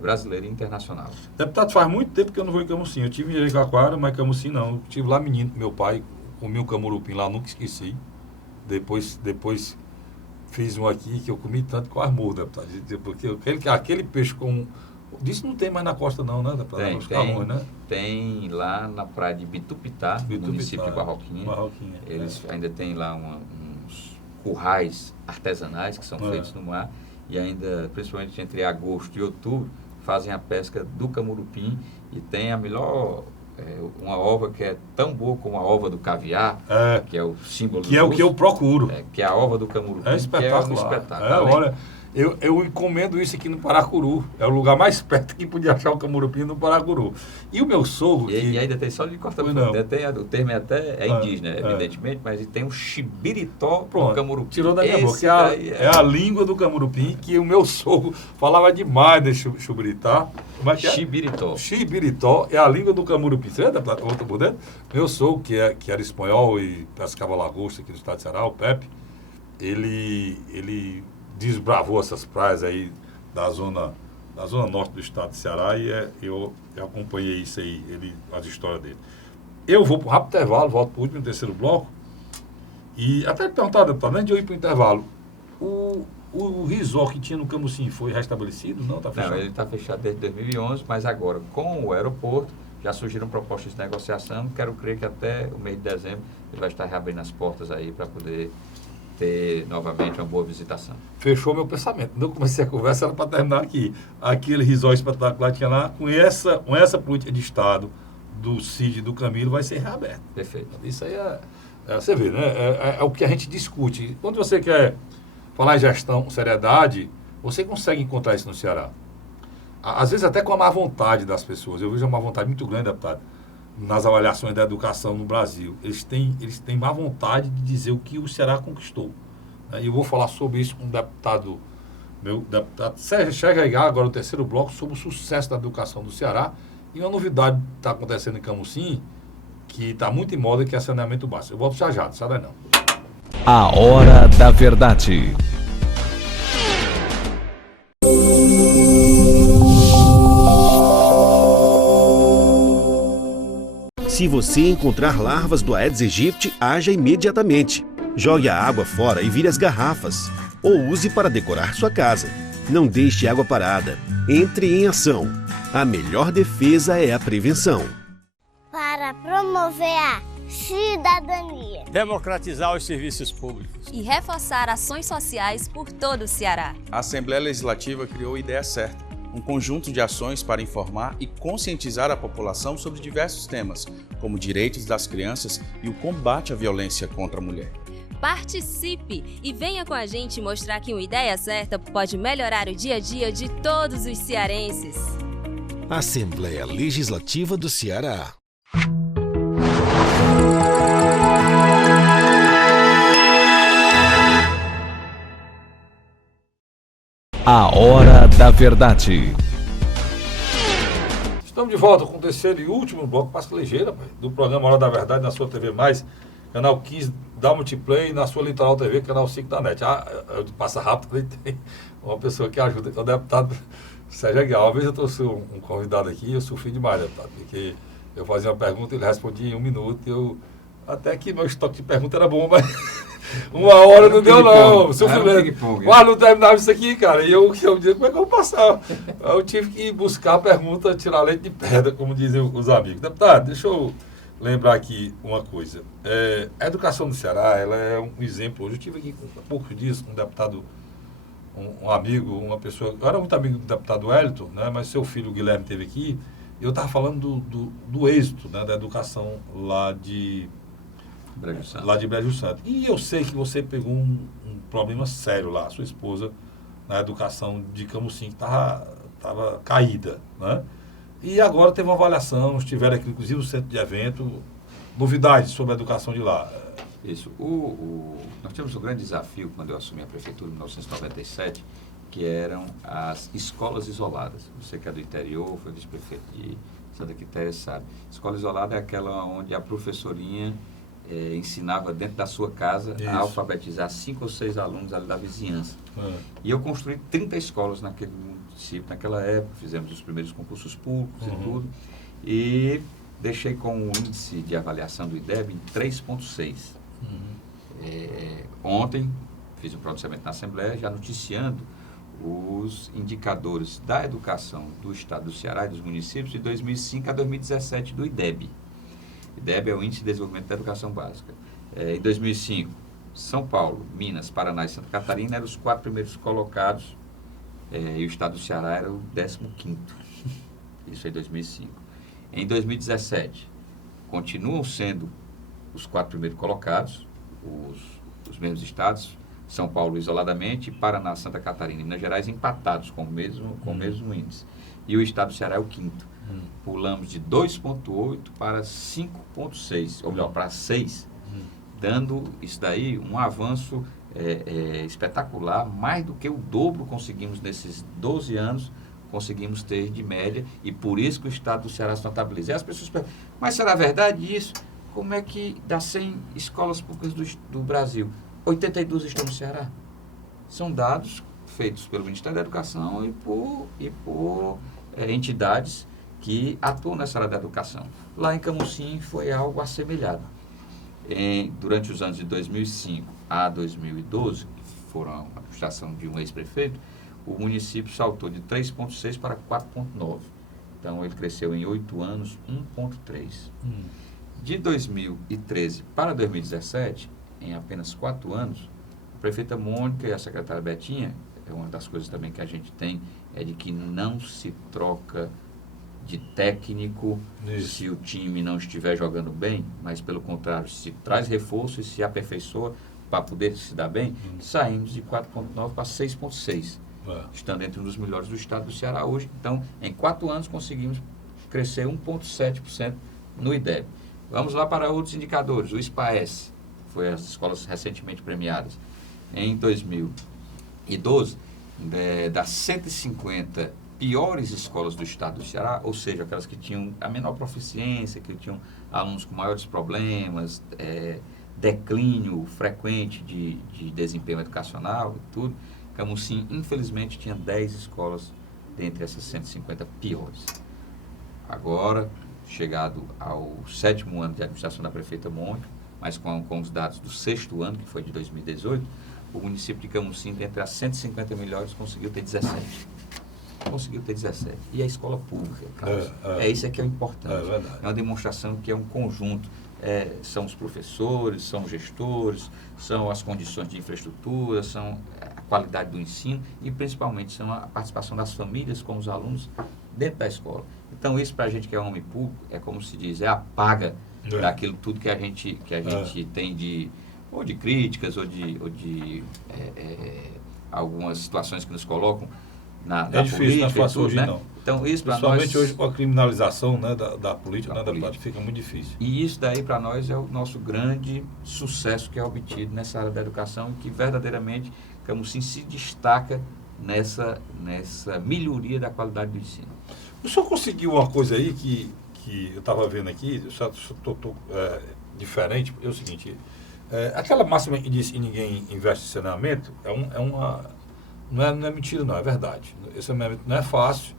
brasileiro e internacional. Deputado, faz muito tempo que eu não vou em Camusim. Eu tive em Jericoacoara, mas Camusim não. Eu tive lá menino, meu pai, comi um camurupim lá, nunca esqueci. Depois fiz um aqui que eu comi tanto com armor, deputado. Porque aquele peixe com... Disso não tem mais na costa não, né, deputado? Tem lá na praia de Bitupitá, no município de Barroquinha. Eles ainda têm lá uns currais artesanais que são feitos no mar. E ainda, principalmente entre agosto e outubro, fazem a pesca do camurupim e tem a melhor, uma ova que é tão boa como a ova do caviar, que é o símbolo do que é o que eu procuro. Que é a ova do camurupim, é espetacular. Que é um espetáculo. Olha, eu encomendo isso aqui no Paracuru. É o lugar mais perto que podia achar o camurupim no Paracuru. E o meu sogro... E ainda tem só de cortar o termo é indígena, evidentemente, mas tem um chibiritó do camurupim. Tirou da minha boca. É a língua do camurupim que o meu sogro falava demais de chibiritá. Chibiritó é a língua do camurupim. Você vê, outra por dentro? Meu sogro, que era espanhol e pescava lagosta aqui no estado de Ceará, o Pepe, ele desbravou essas praias aí da zona norte do estado de Ceará e eu acompanhei isso aí, as histórias dele. Eu vou para um rápido intervalo, volto para o último, terceiro bloco, e até perguntar, deputado, antes de eu ir para o intervalo, o resort que tinha no Camusim foi restabelecido? Não, está fechado? Não, ele está fechado desde 2011, mas agora, com o aeroporto, já surgiram propostas de negociação, quero crer que até o mês de dezembro ele vai estar reabrindo as portas aí para poder ter novamente uma boa visitação. Fechou meu pensamento. Quando eu comecei a conversa, era para terminar aqui. Aquele resort espetacular tinha lá, com essa política de Estado do Cid e do Camilo, vai ser reaberto. Perfeito. Isso aí você vê, né? É o que a gente discute. Quando você quer falar em gestão, seriedade, você consegue encontrar isso no Ceará. Às vezes até com a má vontade das pessoas. Eu vejo uma má vontade muito grande, deputado, nas avaliações da educação no Brasil. Eles têm má vontade de dizer o que o Ceará conquistou. E eu vou falar sobre isso com o meu deputado Sérgio Aguiar, agora no terceiro bloco, sobre o sucesso da educação do Ceará. E uma novidade que está acontecendo em Camusim, que está muito em moda, que é saneamento básico. Eu volto já, não sai daí não. A Hora da Verdade. Se você encontrar larvas do Aedes aegypti, haja imediatamente. Jogue a água fora e vire as garrafas. Ou use para decorar sua casa. Não deixe água parada. Entre em ação. A melhor defesa é a prevenção. Para promover a cidadania, democratizar os serviços públicos e reforçar ações sociais por todo o Ceará. A Assembleia Legislativa criou a Ideia Certa, um conjunto de ações para informar e conscientizar a população sobre diversos temas, como direitos das crianças e o combate à violência contra a mulher. Participe e venha com a gente mostrar que uma ideia certa pode melhorar o dia a dia de todos os cearenses. Assembleia Legislativa do Ceará. A Hora da Verdade. Estamos de volta com o terceiro e último bloco, passa ligeira, do programa Hora da Verdade, na sua TV+, canal 15 da Multiplay, na sua Litoral TV, canal 5 da NET. Passa rápido, tem uma pessoa que ajuda, que é o deputado Sérgio Aguiar. Uma vez eu trouxe um convidado aqui, eu sofri demais, deputado, porque eu fazia uma pergunta, ele respondia em 1 minuto, Até que meu estoque de pergunta era bom, mas uma hora não deu não. Sofrimento. Não terminava isso aqui, cara. E eu dizia, como é que eu vou passar? Eu tive que buscar a pergunta, tirar leite de pedra, como dizem os amigos. Deputado, deixa eu lembrar aqui uma coisa. A educação do Ceará, ela é um exemplo. Hoje eu estive aqui há poucos dias com um deputado, um amigo, uma pessoa... Eu era muito amigo do deputado Wellington, né, mas seu filho Guilherme esteve aqui. E eu estava falando do êxito, né, da educação lá de Brejo Santo. E eu sei que você pegou um problema sério lá, sua esposa, na educação de Camusim, que estava caída, né? E agora teve uma avaliação, estiveram aqui, inclusive, no centro de evento, novidades sobre a educação de lá. Isso. Nós tivemos um grande desafio quando eu assumi a prefeitura em 1997, que eram as escolas isoladas. Você que é do interior, foi vice-prefeito de Santa Quitéria, sabe. Escola isolada é aquela onde a professorinha ensinava dentro da sua casa a alfabetizar 5 ou 6 alunos ali da vizinhança. E eu construí 30 escolas naquele município, naquela época, fizemos os primeiros concursos públicos e tudo, e deixei com o índice de avaliação do IDEB em 3,6. Ontem, fiz um pronunciamento na Assembleia, já noticiando os indicadores da educação do Estado do Ceará e dos municípios de 2005 a 2017 do IDEB. IDEB é o Índice de Desenvolvimento da Educação Básica. Em 2005, São Paulo, Minas, Paraná e Santa Catarina eram os 4 primeiros colocados, e o Estado do Ceará era o 15º. Isso em 2005. Em 2017, continuam sendo os 4 primeiros colocados, os mesmos estados, São Paulo isoladamente, Paraná, Santa Catarina e Minas Gerais empatados com o mesmo índice. E o Estado do Ceará é o 5º. Pulamos de 2,8 para 5,6, ou melhor, para 6, dando isso daí um avanço espetacular, mais do que o dobro conseguimos nesses 12 anos, conseguimos ter de média, e por isso que o Estado do Ceará se notabiliza. E as pessoas perguntam, mas será verdade isso? Como é que das 100 escolas públicas do Brasil, 82 estão no Ceará? São dados feitos pelo Ministério da Educação e por entidades que atuam nessa área da educação. Lá em Camusim foi algo assemelhado. Durante os anos de 2005 a 2012, que foram a administração de um ex-prefeito, o município saltou de 3,6 para 4,9. Então, ele cresceu em 8 anos, 1,3. De 2013 para 2017, em apenas 4 anos, a prefeita Mônica e a secretária Betinha, uma das coisas também que a gente tem, é de que não se troca de técnico se o time não estiver jogando bem, mas pelo contrário, se traz reforço e se aperfeiçoa para poder se dar bem, saímos de 4,9 para 6,6, estando entre um dos melhores do estado do Ceará hoje. Então, em 4 anos conseguimos crescer 1,7% no IDEB. Vamos lá para outros indicadores. O SPAES, foi as escolas recentemente premiadas. Em 2012, das 150 piores escolas do estado do Ceará, ou seja, aquelas que tinham a menor proficiência, que tinham alunos com maiores problemas, declínio frequente de desempenho educacional e tudo, Camusim, infelizmente, tinha 10 escolas dentre essas 150 piores. Agora, chegado ao 7º ano de administração da prefeita Mônica, mas com os dados do 6º ano, que foi de 2018, o município de Camusim, dentre as 150 melhores, conseguiu ter 17. E a escola pública, Carlos, isso que é o importante. É uma demonstração que é um conjunto. São os professores, são os gestores, são as condições de infraestrutura, são a qualidade do ensino e, principalmente, são a participação das famílias com os alunos dentro da escola. Então, isso para a gente que é homem público, é como se diz, é a paga daquilo tudo que a gente tem de críticas ou de algumas situações que nos colocam na difícil, política. Não é fácil hoje, não. Então, isso para nós... Principalmente hoje com a criminalização, né, da política, fica muito difícil. E isso daí para nós é o nosso grande sucesso que é obtido nessa área da educação e que verdadeiramente Camusim se destaca nessa melhoria da qualidade do ensino. O senhor conseguiu uma coisa aí que eu estava vendo aqui, diferente, é o seguinte, aquela máxima que diz que ninguém investe em saneamento não é mentira, não, é verdade. Esse saneamento não é fácil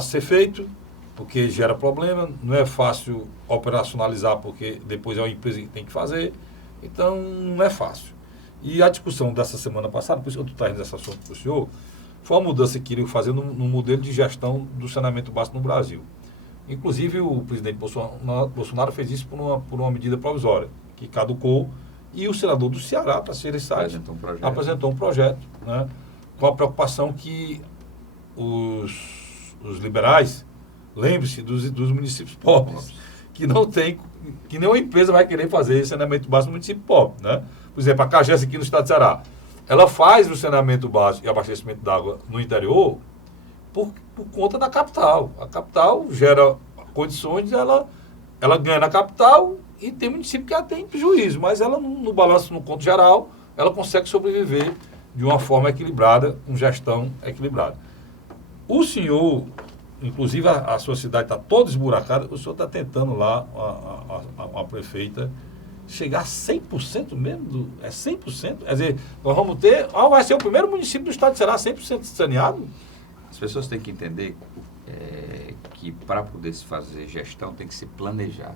ser feito, porque gera problema, não é fácil operacionalizar, porque depois é uma empresa que tem que fazer, então não é fácil. E a discussão dessa semana passada, por isso eu estou trazendo esse assunto para o senhor, foi uma mudança que queriam fazer no modelo de gestão do saneamento básico no Brasil. Inclusive, o presidente Bolsonaro fez isso por uma medida provisória, que caducou, e o senador do Ceará, para ser exato, apresentou um projeto, né, com a preocupação que os liberais, lembre-se dos municípios pobres, que não tem, que nenhuma empresa vai querer fazer saneamento básico no município pobre, né? Por exemplo, a Cagés aqui no estado do Ceará, ela faz o saneamento básico e abastecimento d'água no interior por conta da capital. A capital gera condições, ela ganha na capital e tem município que ela tem prejuízo, mas ela no balanço, no conto geral, ela consegue sobreviver de uma forma equilibrada, com gestão equilibrada. O senhor, inclusive a sua cidade está toda esburacada, o senhor está tentando lá, uma prefeita, chegar a 100% mesmo? É 100%? Quer dizer, nós vamos ter... vai ser o primeiro município do estado de Ceará 100% saneado? As pessoas têm que entender que para poder se fazer gestão tem que se planejar.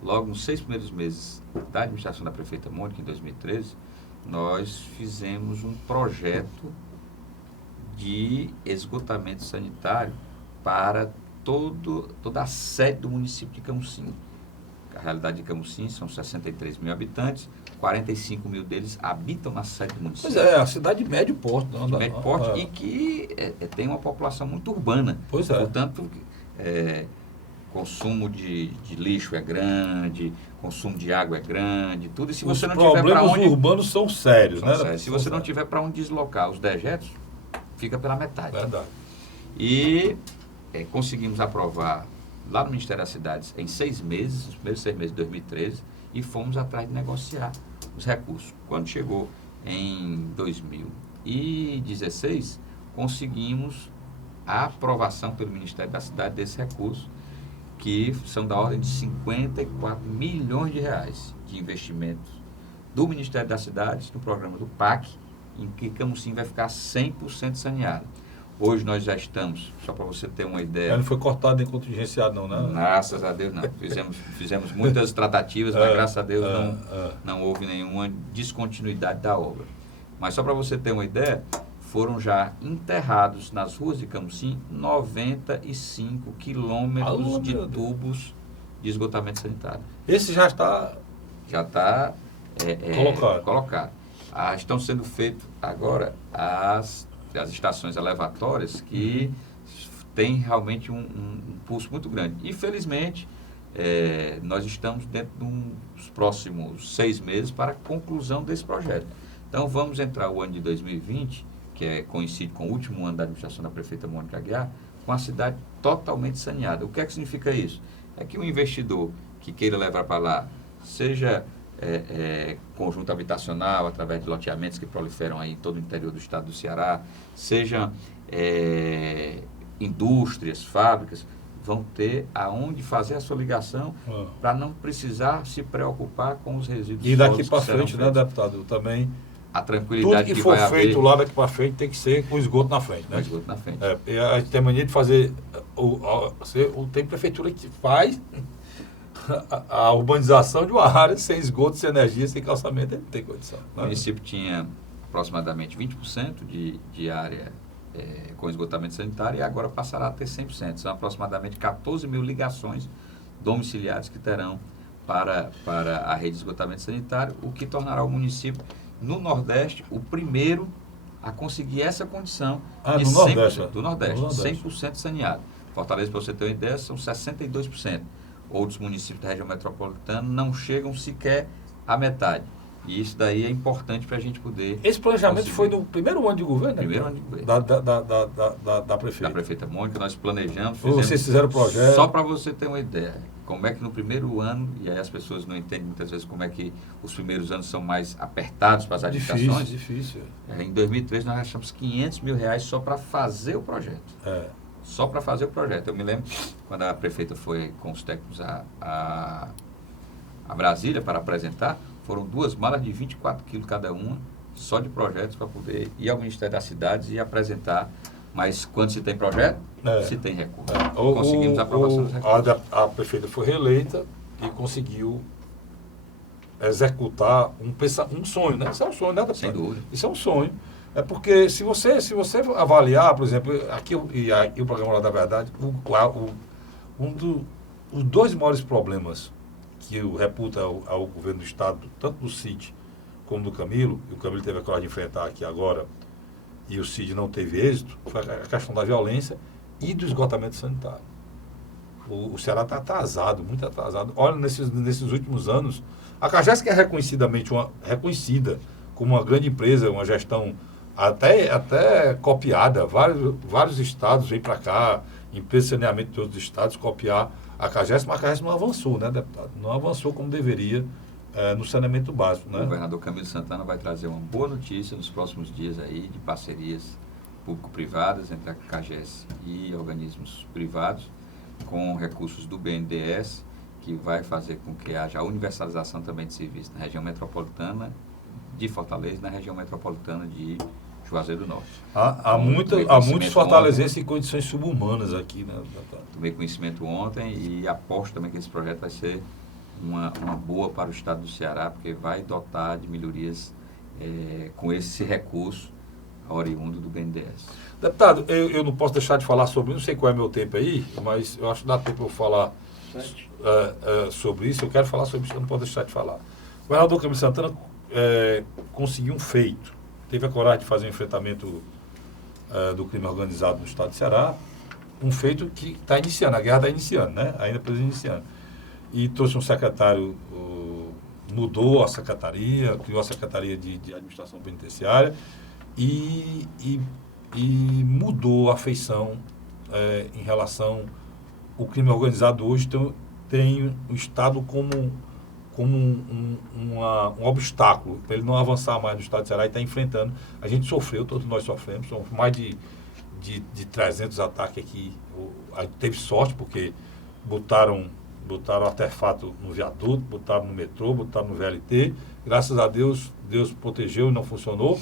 Logo, nos 6 primeiros meses da administração da prefeita Mônica, em 2013, nós fizemos um projeto de esgotamento sanitário para toda a sede do município de Camusim. A realidade de Camusim são 63 mil habitantes, 45 mil deles habitam na sede do município. Pois é, a cidade de médio porte. De médio porte e que tem uma população muito urbana. Pois é. Portanto, consumo de lixo é grande, consumo de água é grande, tudo. E se você não tiver para onde... Os urbanos são sérios, né? Sérios. Se você não tiver para onde deslocar os dejetos, fica pela metade. Verdade. E conseguimos aprovar lá no Ministério das Cidades em 6 meses, os primeiros 6 meses de 2013, e fomos atrás de negociar os recursos. Quando chegou em 2016, conseguimos a aprovação pelo Ministério da Cidade desse recurso, que são da ordem de 54 milhões de reais de investimentos do Ministério das Cidades, no programa do PAC, em que Camusim vai ficar 100% saneado. Hoje nós já estamos, só para você ter uma ideia... Não foi cortado nem contingenciado não, né? Graças a Deus não. Fizemos muitas tratativas, mas graças a Deus não houve nenhuma descontinuidade da obra. Mas só para você ter uma ideia, foram já enterrados nas ruas de Camusim 95 quilômetros de tubos de esgotamento sanitário. Esse já está... Já está colocado. Estão sendo feitas agora as estações elevatórias que têm realmente um pulso muito grande. Infelizmente, nós estamos dentro dos próximos 6 meses para a conclusão desse projeto. Então, vamos entrar o ano de 2020, que coincide com o último ano da administração da prefeita Mônica Aguiar, com a cidade totalmente saneada. O que é que significa isso? É que o investidor que queira levar para lá, seja conjunto habitacional, através de loteamentos que proliferam aí em todo o interior do estado do Ceará, seja indústrias, fábricas, vão ter aonde fazer a sua ligação para não precisar se preocupar com os resíduos. E daqui para frente, né, deputado, também... A tranquilidade tudo que for feito lá daqui para frente tem que ser com esgoto na frente, né? Com esgoto na frente. A gente tem mania de fazer... Tem prefeitura que faz a urbanização de uma área sem esgoto, sem energia, sem calçamento, ele não tem condição. Né? O município tinha aproximadamente 20% de área com esgotamento sanitário e agora passará a ter 100%. São aproximadamente 14 mil ligações domiciliares que terão para a rede de esgotamento sanitário, o que tornará o município, no Nordeste, o primeiro a conseguir essa condição de 100%, do Nordeste, 100% saneado. Fortaleza, para você ter uma ideia, são 62%. Outros municípios da região metropolitana não chegam sequer à metade. E isso daí é importante para a gente poder... Esse planejamento foi no primeiro ano de governo, né? Primeiro ano de governo. Da prefeita. Da prefeita Mônica, nós planejamos... Vocês fizeram o projeto... Só para você ter uma ideia, como é que no primeiro ano, e aí as pessoas não entendem muitas vezes como é que os primeiros anos são mais apertados para as administrações. Difícil. Em 2013 nós achamos 500 mil reais só para fazer o projeto. Só para fazer o projeto. Eu me lembro quando a prefeita foi com os técnicos a Brasília para apresentar, foram 2 malas de 24 quilos cada uma, só de projetos, para poder ir ao Ministério das Cidades e apresentar Mas quando se tem projeto, se tem recurso. Conseguimos a aprovação dos recursos. A prefeita foi reeleita e conseguiu executar um sonho, né? Isso é um sonho, né? Sem dúvida. Isso é um sonho. É porque se você avaliar, por exemplo, aqui o programa Hora da Verdade, os dois maiores problemas que reputa ao governo do Estado, tanto do Cid como do Camilo, e o Camilo teve a coragem de enfrentar aqui agora, e o Cid não teve êxito, foi a questão da violência e do esgotamento sanitário. O Ceará está atrasado, muito atrasado. Olha, nesses últimos anos, a Cagés, que é reconhecida como uma grande empresa, uma gestão até copiada, vários estados vêm para cá, empresas de saneamento de outros estados copiar a Cagés, mas a Cagés não avançou, né, deputado? Não avançou como deveria no saneamento básico, né? O governador Camilo Santana vai trazer uma boa notícia nos próximos dias aí de parcerias público-privadas entre a Cagés e organismos privados com recursos do BNDES, que vai fazer com que haja a universalização também de serviços na região metropolitana de Fortaleza e na região metropolitana de Juazeiro do Norte. Há muitos fortalezenses em condições subhumanas aqui, né? Tomei conhecimento ontem e aposto também que esse projeto vai ser uma boa para o estado do Ceará, porque vai dotar de melhorias com esse recurso oriundo do BNDES. Deputado, eu não posso deixar de falar sobre, não sei qual é meu tempo aí, mas eu acho que dá tempo eu falar sobre isso. Eu quero falar sobre isso, eu não posso deixar de falar. O governador Camilo Santana conseguiu um feito, teve a coragem de fazer um enfrentamento do crime organizado no estado do Ceará, um feito que está iniciando, a guerra está iniciando, né? Ainda está iniciando. E trouxe um secretário, mudou a secretaria, criou a Secretaria de Administração Penitenciária e mudou a feição em relação ao crime organizado hoje. Tem o Estado como um obstáculo para ele não avançar mais no estado de Ceará e está enfrentando. A gente sofreu, todos nós sofremos, são mais de 300 ataques aqui. A gente teve sorte porque botaram artefato no viaduto, botaram no metrô, botaram no VLT. Graças a Deus, Deus protegeu e não funcionou.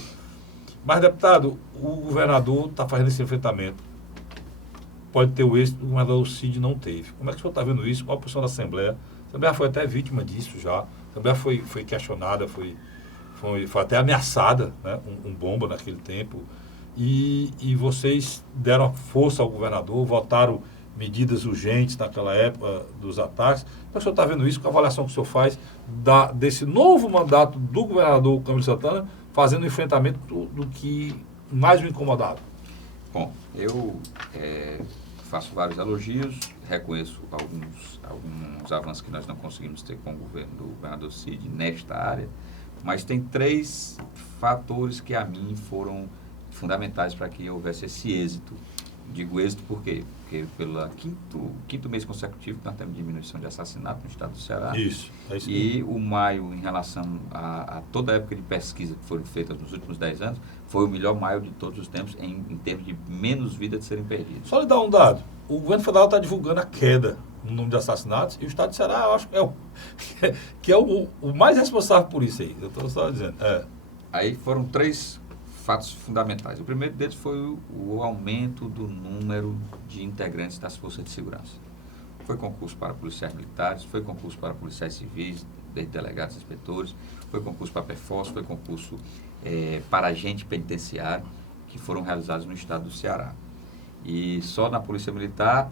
Mas, deputado, o governador está fazendo esse enfrentamento. Pode ter o êxito, o governador Cid não teve. Como é que o senhor está vendo isso? Qual a posição da Assembleia? A Assembleia foi até vítima disso já. A Assembleia foi questionada, foi até ameaçada, né? Um bomba naquele tempo. E vocês deram força ao governador, votaram medidas urgentes naquela época dos ataques. Como é que o senhor está vendo isso? Com a avaliação que o senhor faz desse novo mandato do governador Camilo Santana, fazendo o enfrentamento do que mais o incomodava? Bom, eu faço vários elogios, reconheço alguns avanços que nós não conseguimos ter com o governo do governador Cid nesta área, mas tem 3 fatores que a mim foram fundamentais para que houvesse esse êxito. Digo êxito por quê? Porque pelo quinto mês consecutivo nós temos diminuição de assassinato no estado do Ceará. Isso. E o maio, em relação a toda a época de pesquisa que foram feitas nos últimos 10 anos, foi o melhor maio de todos os tempos em termos de menos vidas de serem perdidas. Só lhe dar um dado. O governo federal está divulgando a queda no número de assassinatos e o estado do Ceará, eu acho que é o mais responsável por isso aí. Eu estou só dizendo. Aí foram 3 fatos fundamentais. O primeiro deles foi o aumento do número de integrantes das forças de segurança. Foi concurso para policiais militares, foi concurso para policiais civis, desde delegados e inspetores, foi concurso para PEFOS, foi concurso para agente penitenciário, que foram realizados no estado do Ceará. E só na Polícia Militar,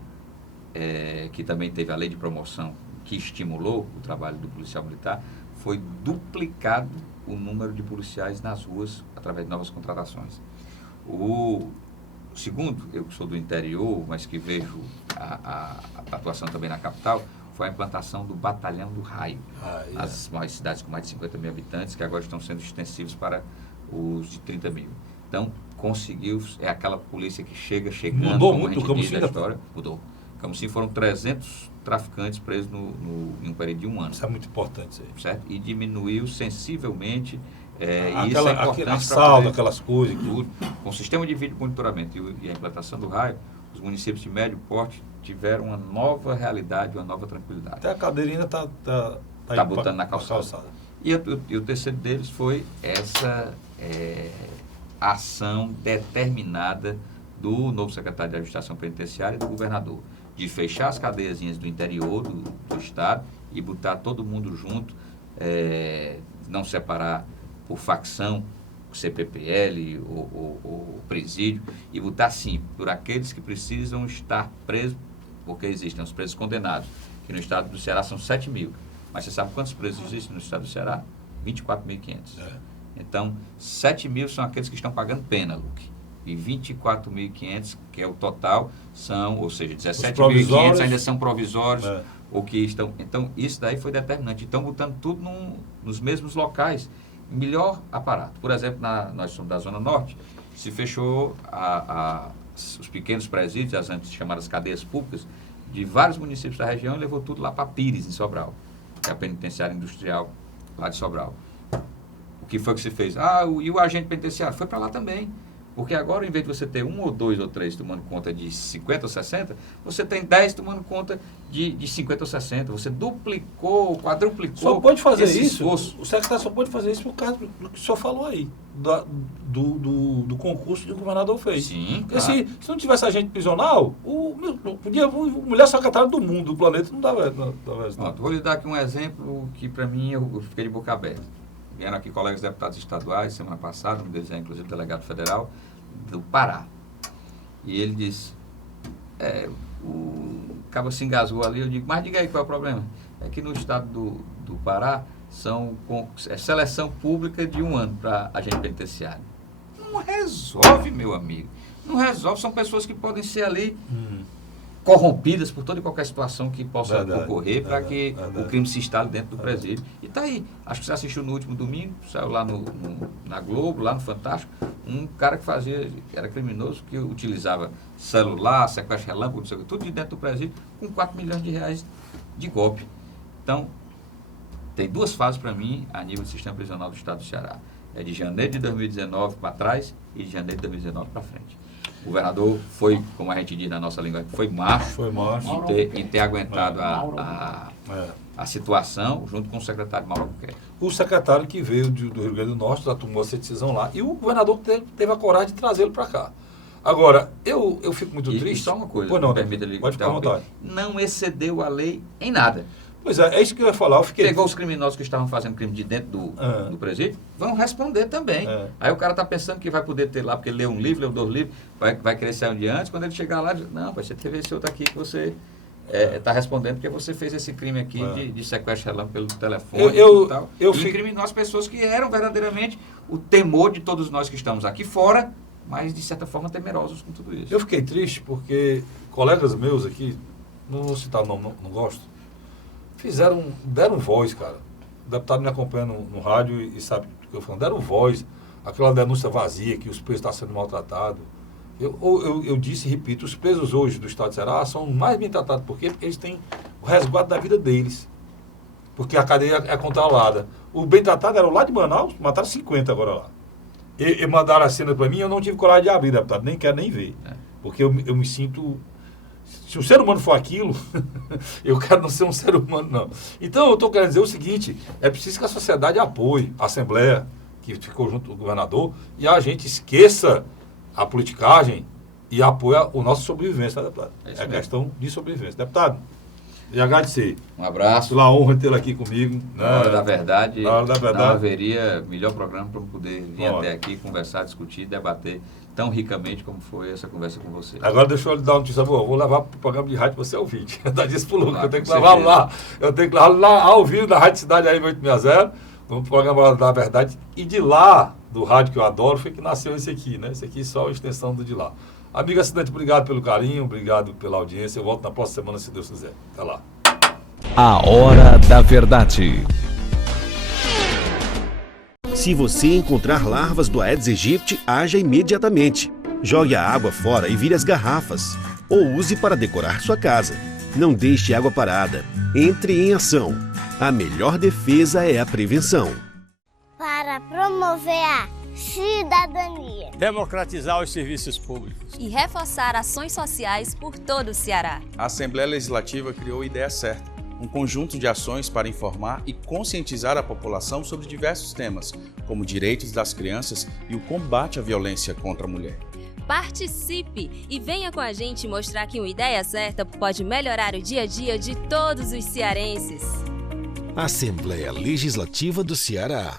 que também teve a lei de promoção que estimulou o trabalho do policial militar, foi duplicado o número de policiais nas ruas através de novas contratações. O segundo, eu que sou do interior, mas que vejo a atuação também na capital, foi a implantação do Batalhão do Raio, nas maiores cidades com mais de 50 mil habitantes, que agora estão sendo extensivos para os de 30 mil. Então, conseguiu, é aquela polícia que chegando, mudou como muito a gente diz da história, mudou. Camusim foram 300 traficantes presos em um período de 1 ano. Isso é muito importante, isso aí. Certo? E diminuiu sensivelmente, e isso é importante assalto, aquelas coisas. Tudo. Com o sistema de vídeo monitoramento e a implantação do raio, os municípios de médio porte tiveram uma nova realidade, uma nova tranquilidade. Até a cadeirinha está botando na calçada. E o terceiro deles foi essa ação determinada do novo secretário de Administração Penitenciária e do governador, de fechar as cadeiazinhas do interior do estado e botar todo mundo junto, não separar por facção, CPPL ou presídio, e botar sim por aqueles que precisam estar presos, porque existem os presos condenados, que no estado do Ceará são 7 mil. Mas você sabe quantos presos existem no estado do Ceará? 24.500. Então, 7 mil são aqueles que estão pagando pena, Luque. E 24.500, que é o total, são, ou seja, 17.500 ainda são provisórios, ou que estão... Então, isso daí foi determinante. Então, botando tudo nos mesmos locais, melhor aparato. Por exemplo, nós somos da Zona Norte, se fechou os pequenos presídios, as antes chamadas cadeias públicas, de vários municípios da região, e levou tudo lá para Pires, em Sobral, que é a penitenciária industrial lá de Sobral. O que foi que se fez? E o agente penitenciário? Foi para lá também. Porque agora, em vez de você ter 1 ou 2 ou 3 tomando conta de 50 ou 60, você tem 10 tomando conta de 50 ou 60. Você duplicou, quadruplicou. Só pode fazer isso, esforço. o secretário só pode fazer isso por causa do que o senhor falou aí, do concurso que o governador fez. Sim, porque claro. se não tivesse agente prisional, o melhor secretário do mundo, do planeta, não dava isso. Vou lhe dar aqui um exemplo que, para mim, eu fiquei de boca aberta. Vieram aqui colegas deputados estaduais, semana passada, um deles é inclusive delegado federal, do Pará. E ele disse, o cabo se engasgou ali, eu digo, mas diga aí qual é o problema. É que no estado do Pará é seleção pública de 1 ano para agente penitenciário. Não resolve, meu amigo. Não resolve, são pessoas que podem ser ali corrompidas por toda e qualquer situação que possa ocorrer para que o crime se instale dentro do presídio. E está aí. Acho que você assistiu no último domingo, saiu lá na Globo, lá no Fantástico, um cara que era criminoso, que utilizava celular, sequestro relâmpago, não sei o que, tudo de dentro do presídio, com 4 milhões de reais de golpe. Então, tem 2 fases para mim a nível do sistema prisional do estado do Ceará. É de janeiro de 2019 para trás e de janeiro de 2019 para frente. O governador foi, como a gente diz na nossa língua, foi macho em ter aguentado a situação junto com o secretário Mauro Albuquerque. O secretário que veio do Rio Grande do Norte, já tomou essa decisão lá, e o governador teve a coragem de trazê-lo para cá. Agora, eu fico muito triste. E só uma coisa, pode ficar à vontade. Não excedeu a lei em nada. Pois é isso que eu ia falar. Pegou os criminosos que estavam fazendo crime de dentro do presídio, vão responder também. Aí o cara está pensando que vai poder ter lá, porque leu um livro, leu 2 livros, vai querer sair um dia antes, quando ele chegar lá, diz, não, você teve esse outro aqui que você está respondendo porque você fez esse crime aqui de sequestro relâmpago pelo telefone e tal. E incriminou as pessoas que eram verdadeiramente o temor de todos nós que estamos aqui fora, mas de certa forma temerosos com tudo isso. Eu fiquei triste porque colegas meus aqui, não vou citar o nome, não gosto, deram voz, cara. O deputado me acompanha no rádio e sabe o que eu falo. Deram voz, aquela denúncia vazia que os presos estão sendo maltratados. Eu disse e repito, os presos hoje do estado de Ceará são mais bem tratados. Por quê? Porque eles têm o resguardo da vida deles. Porque a cadeia é controlada. O bem tratado era lá de Manaus, mataram 50 agora lá. E mandaram a cena para mim, eu não tive coragem de abrir, deputado, nem quero nem ver. Porque eu me sinto... Se um ser humano for aquilo, eu quero não ser um ser humano, não. Então, eu estou querendo dizer o seguinte, é preciso que a sociedade apoie a Assembleia, que ficou junto do governador, e a gente esqueça a politicagem e apoie a nossa sobrevivência, tá, deputado? É questão de sobrevivência. Deputado, e agradecer. Um abraço. Pela honra de tê-lo aqui comigo. Na hora da verdade, na hora da verdade. Não haveria melhor programa para poder vir até aqui, conversar, discutir, debater tão ricamente como foi essa conversa com você. Agora deixa eu lhe dar uma notícia boa. Vou levar para o programa de rádio você ouvinte. Dá disso pro Lucas. Eu tenho que levar lá. Eu tenho que levar lá ao vivo da Rádio Cidade aí 860, no programa da verdade. E de lá, do rádio que eu adoro, foi que nasceu esse aqui, né? Esse aqui só a extensão do de lá. Amigo assinante, obrigado pelo carinho, obrigado pela audiência. Eu volto na próxima semana, se Deus quiser. Até lá. A Hora da Verdade. Se você encontrar larvas do Aedes aegypti, haja imediatamente. Jogue a água fora e vire as garrafas. Ou use para decorar sua casa. Não deixe água parada. Entre em ação. A melhor defesa é a prevenção. Para promover a cidadania, democratizar os serviços públicos e reforçar ações sociais por todo o Ceará. A Assembleia Legislativa criou a ideia certa, um conjunto de ações para informar e conscientizar a população sobre diversos temas, como direitos das crianças e o combate à violência contra a mulher. Participe e venha com a gente mostrar que uma ideia certa pode melhorar o dia a dia de todos os cearenses. Assembleia Legislativa do Ceará.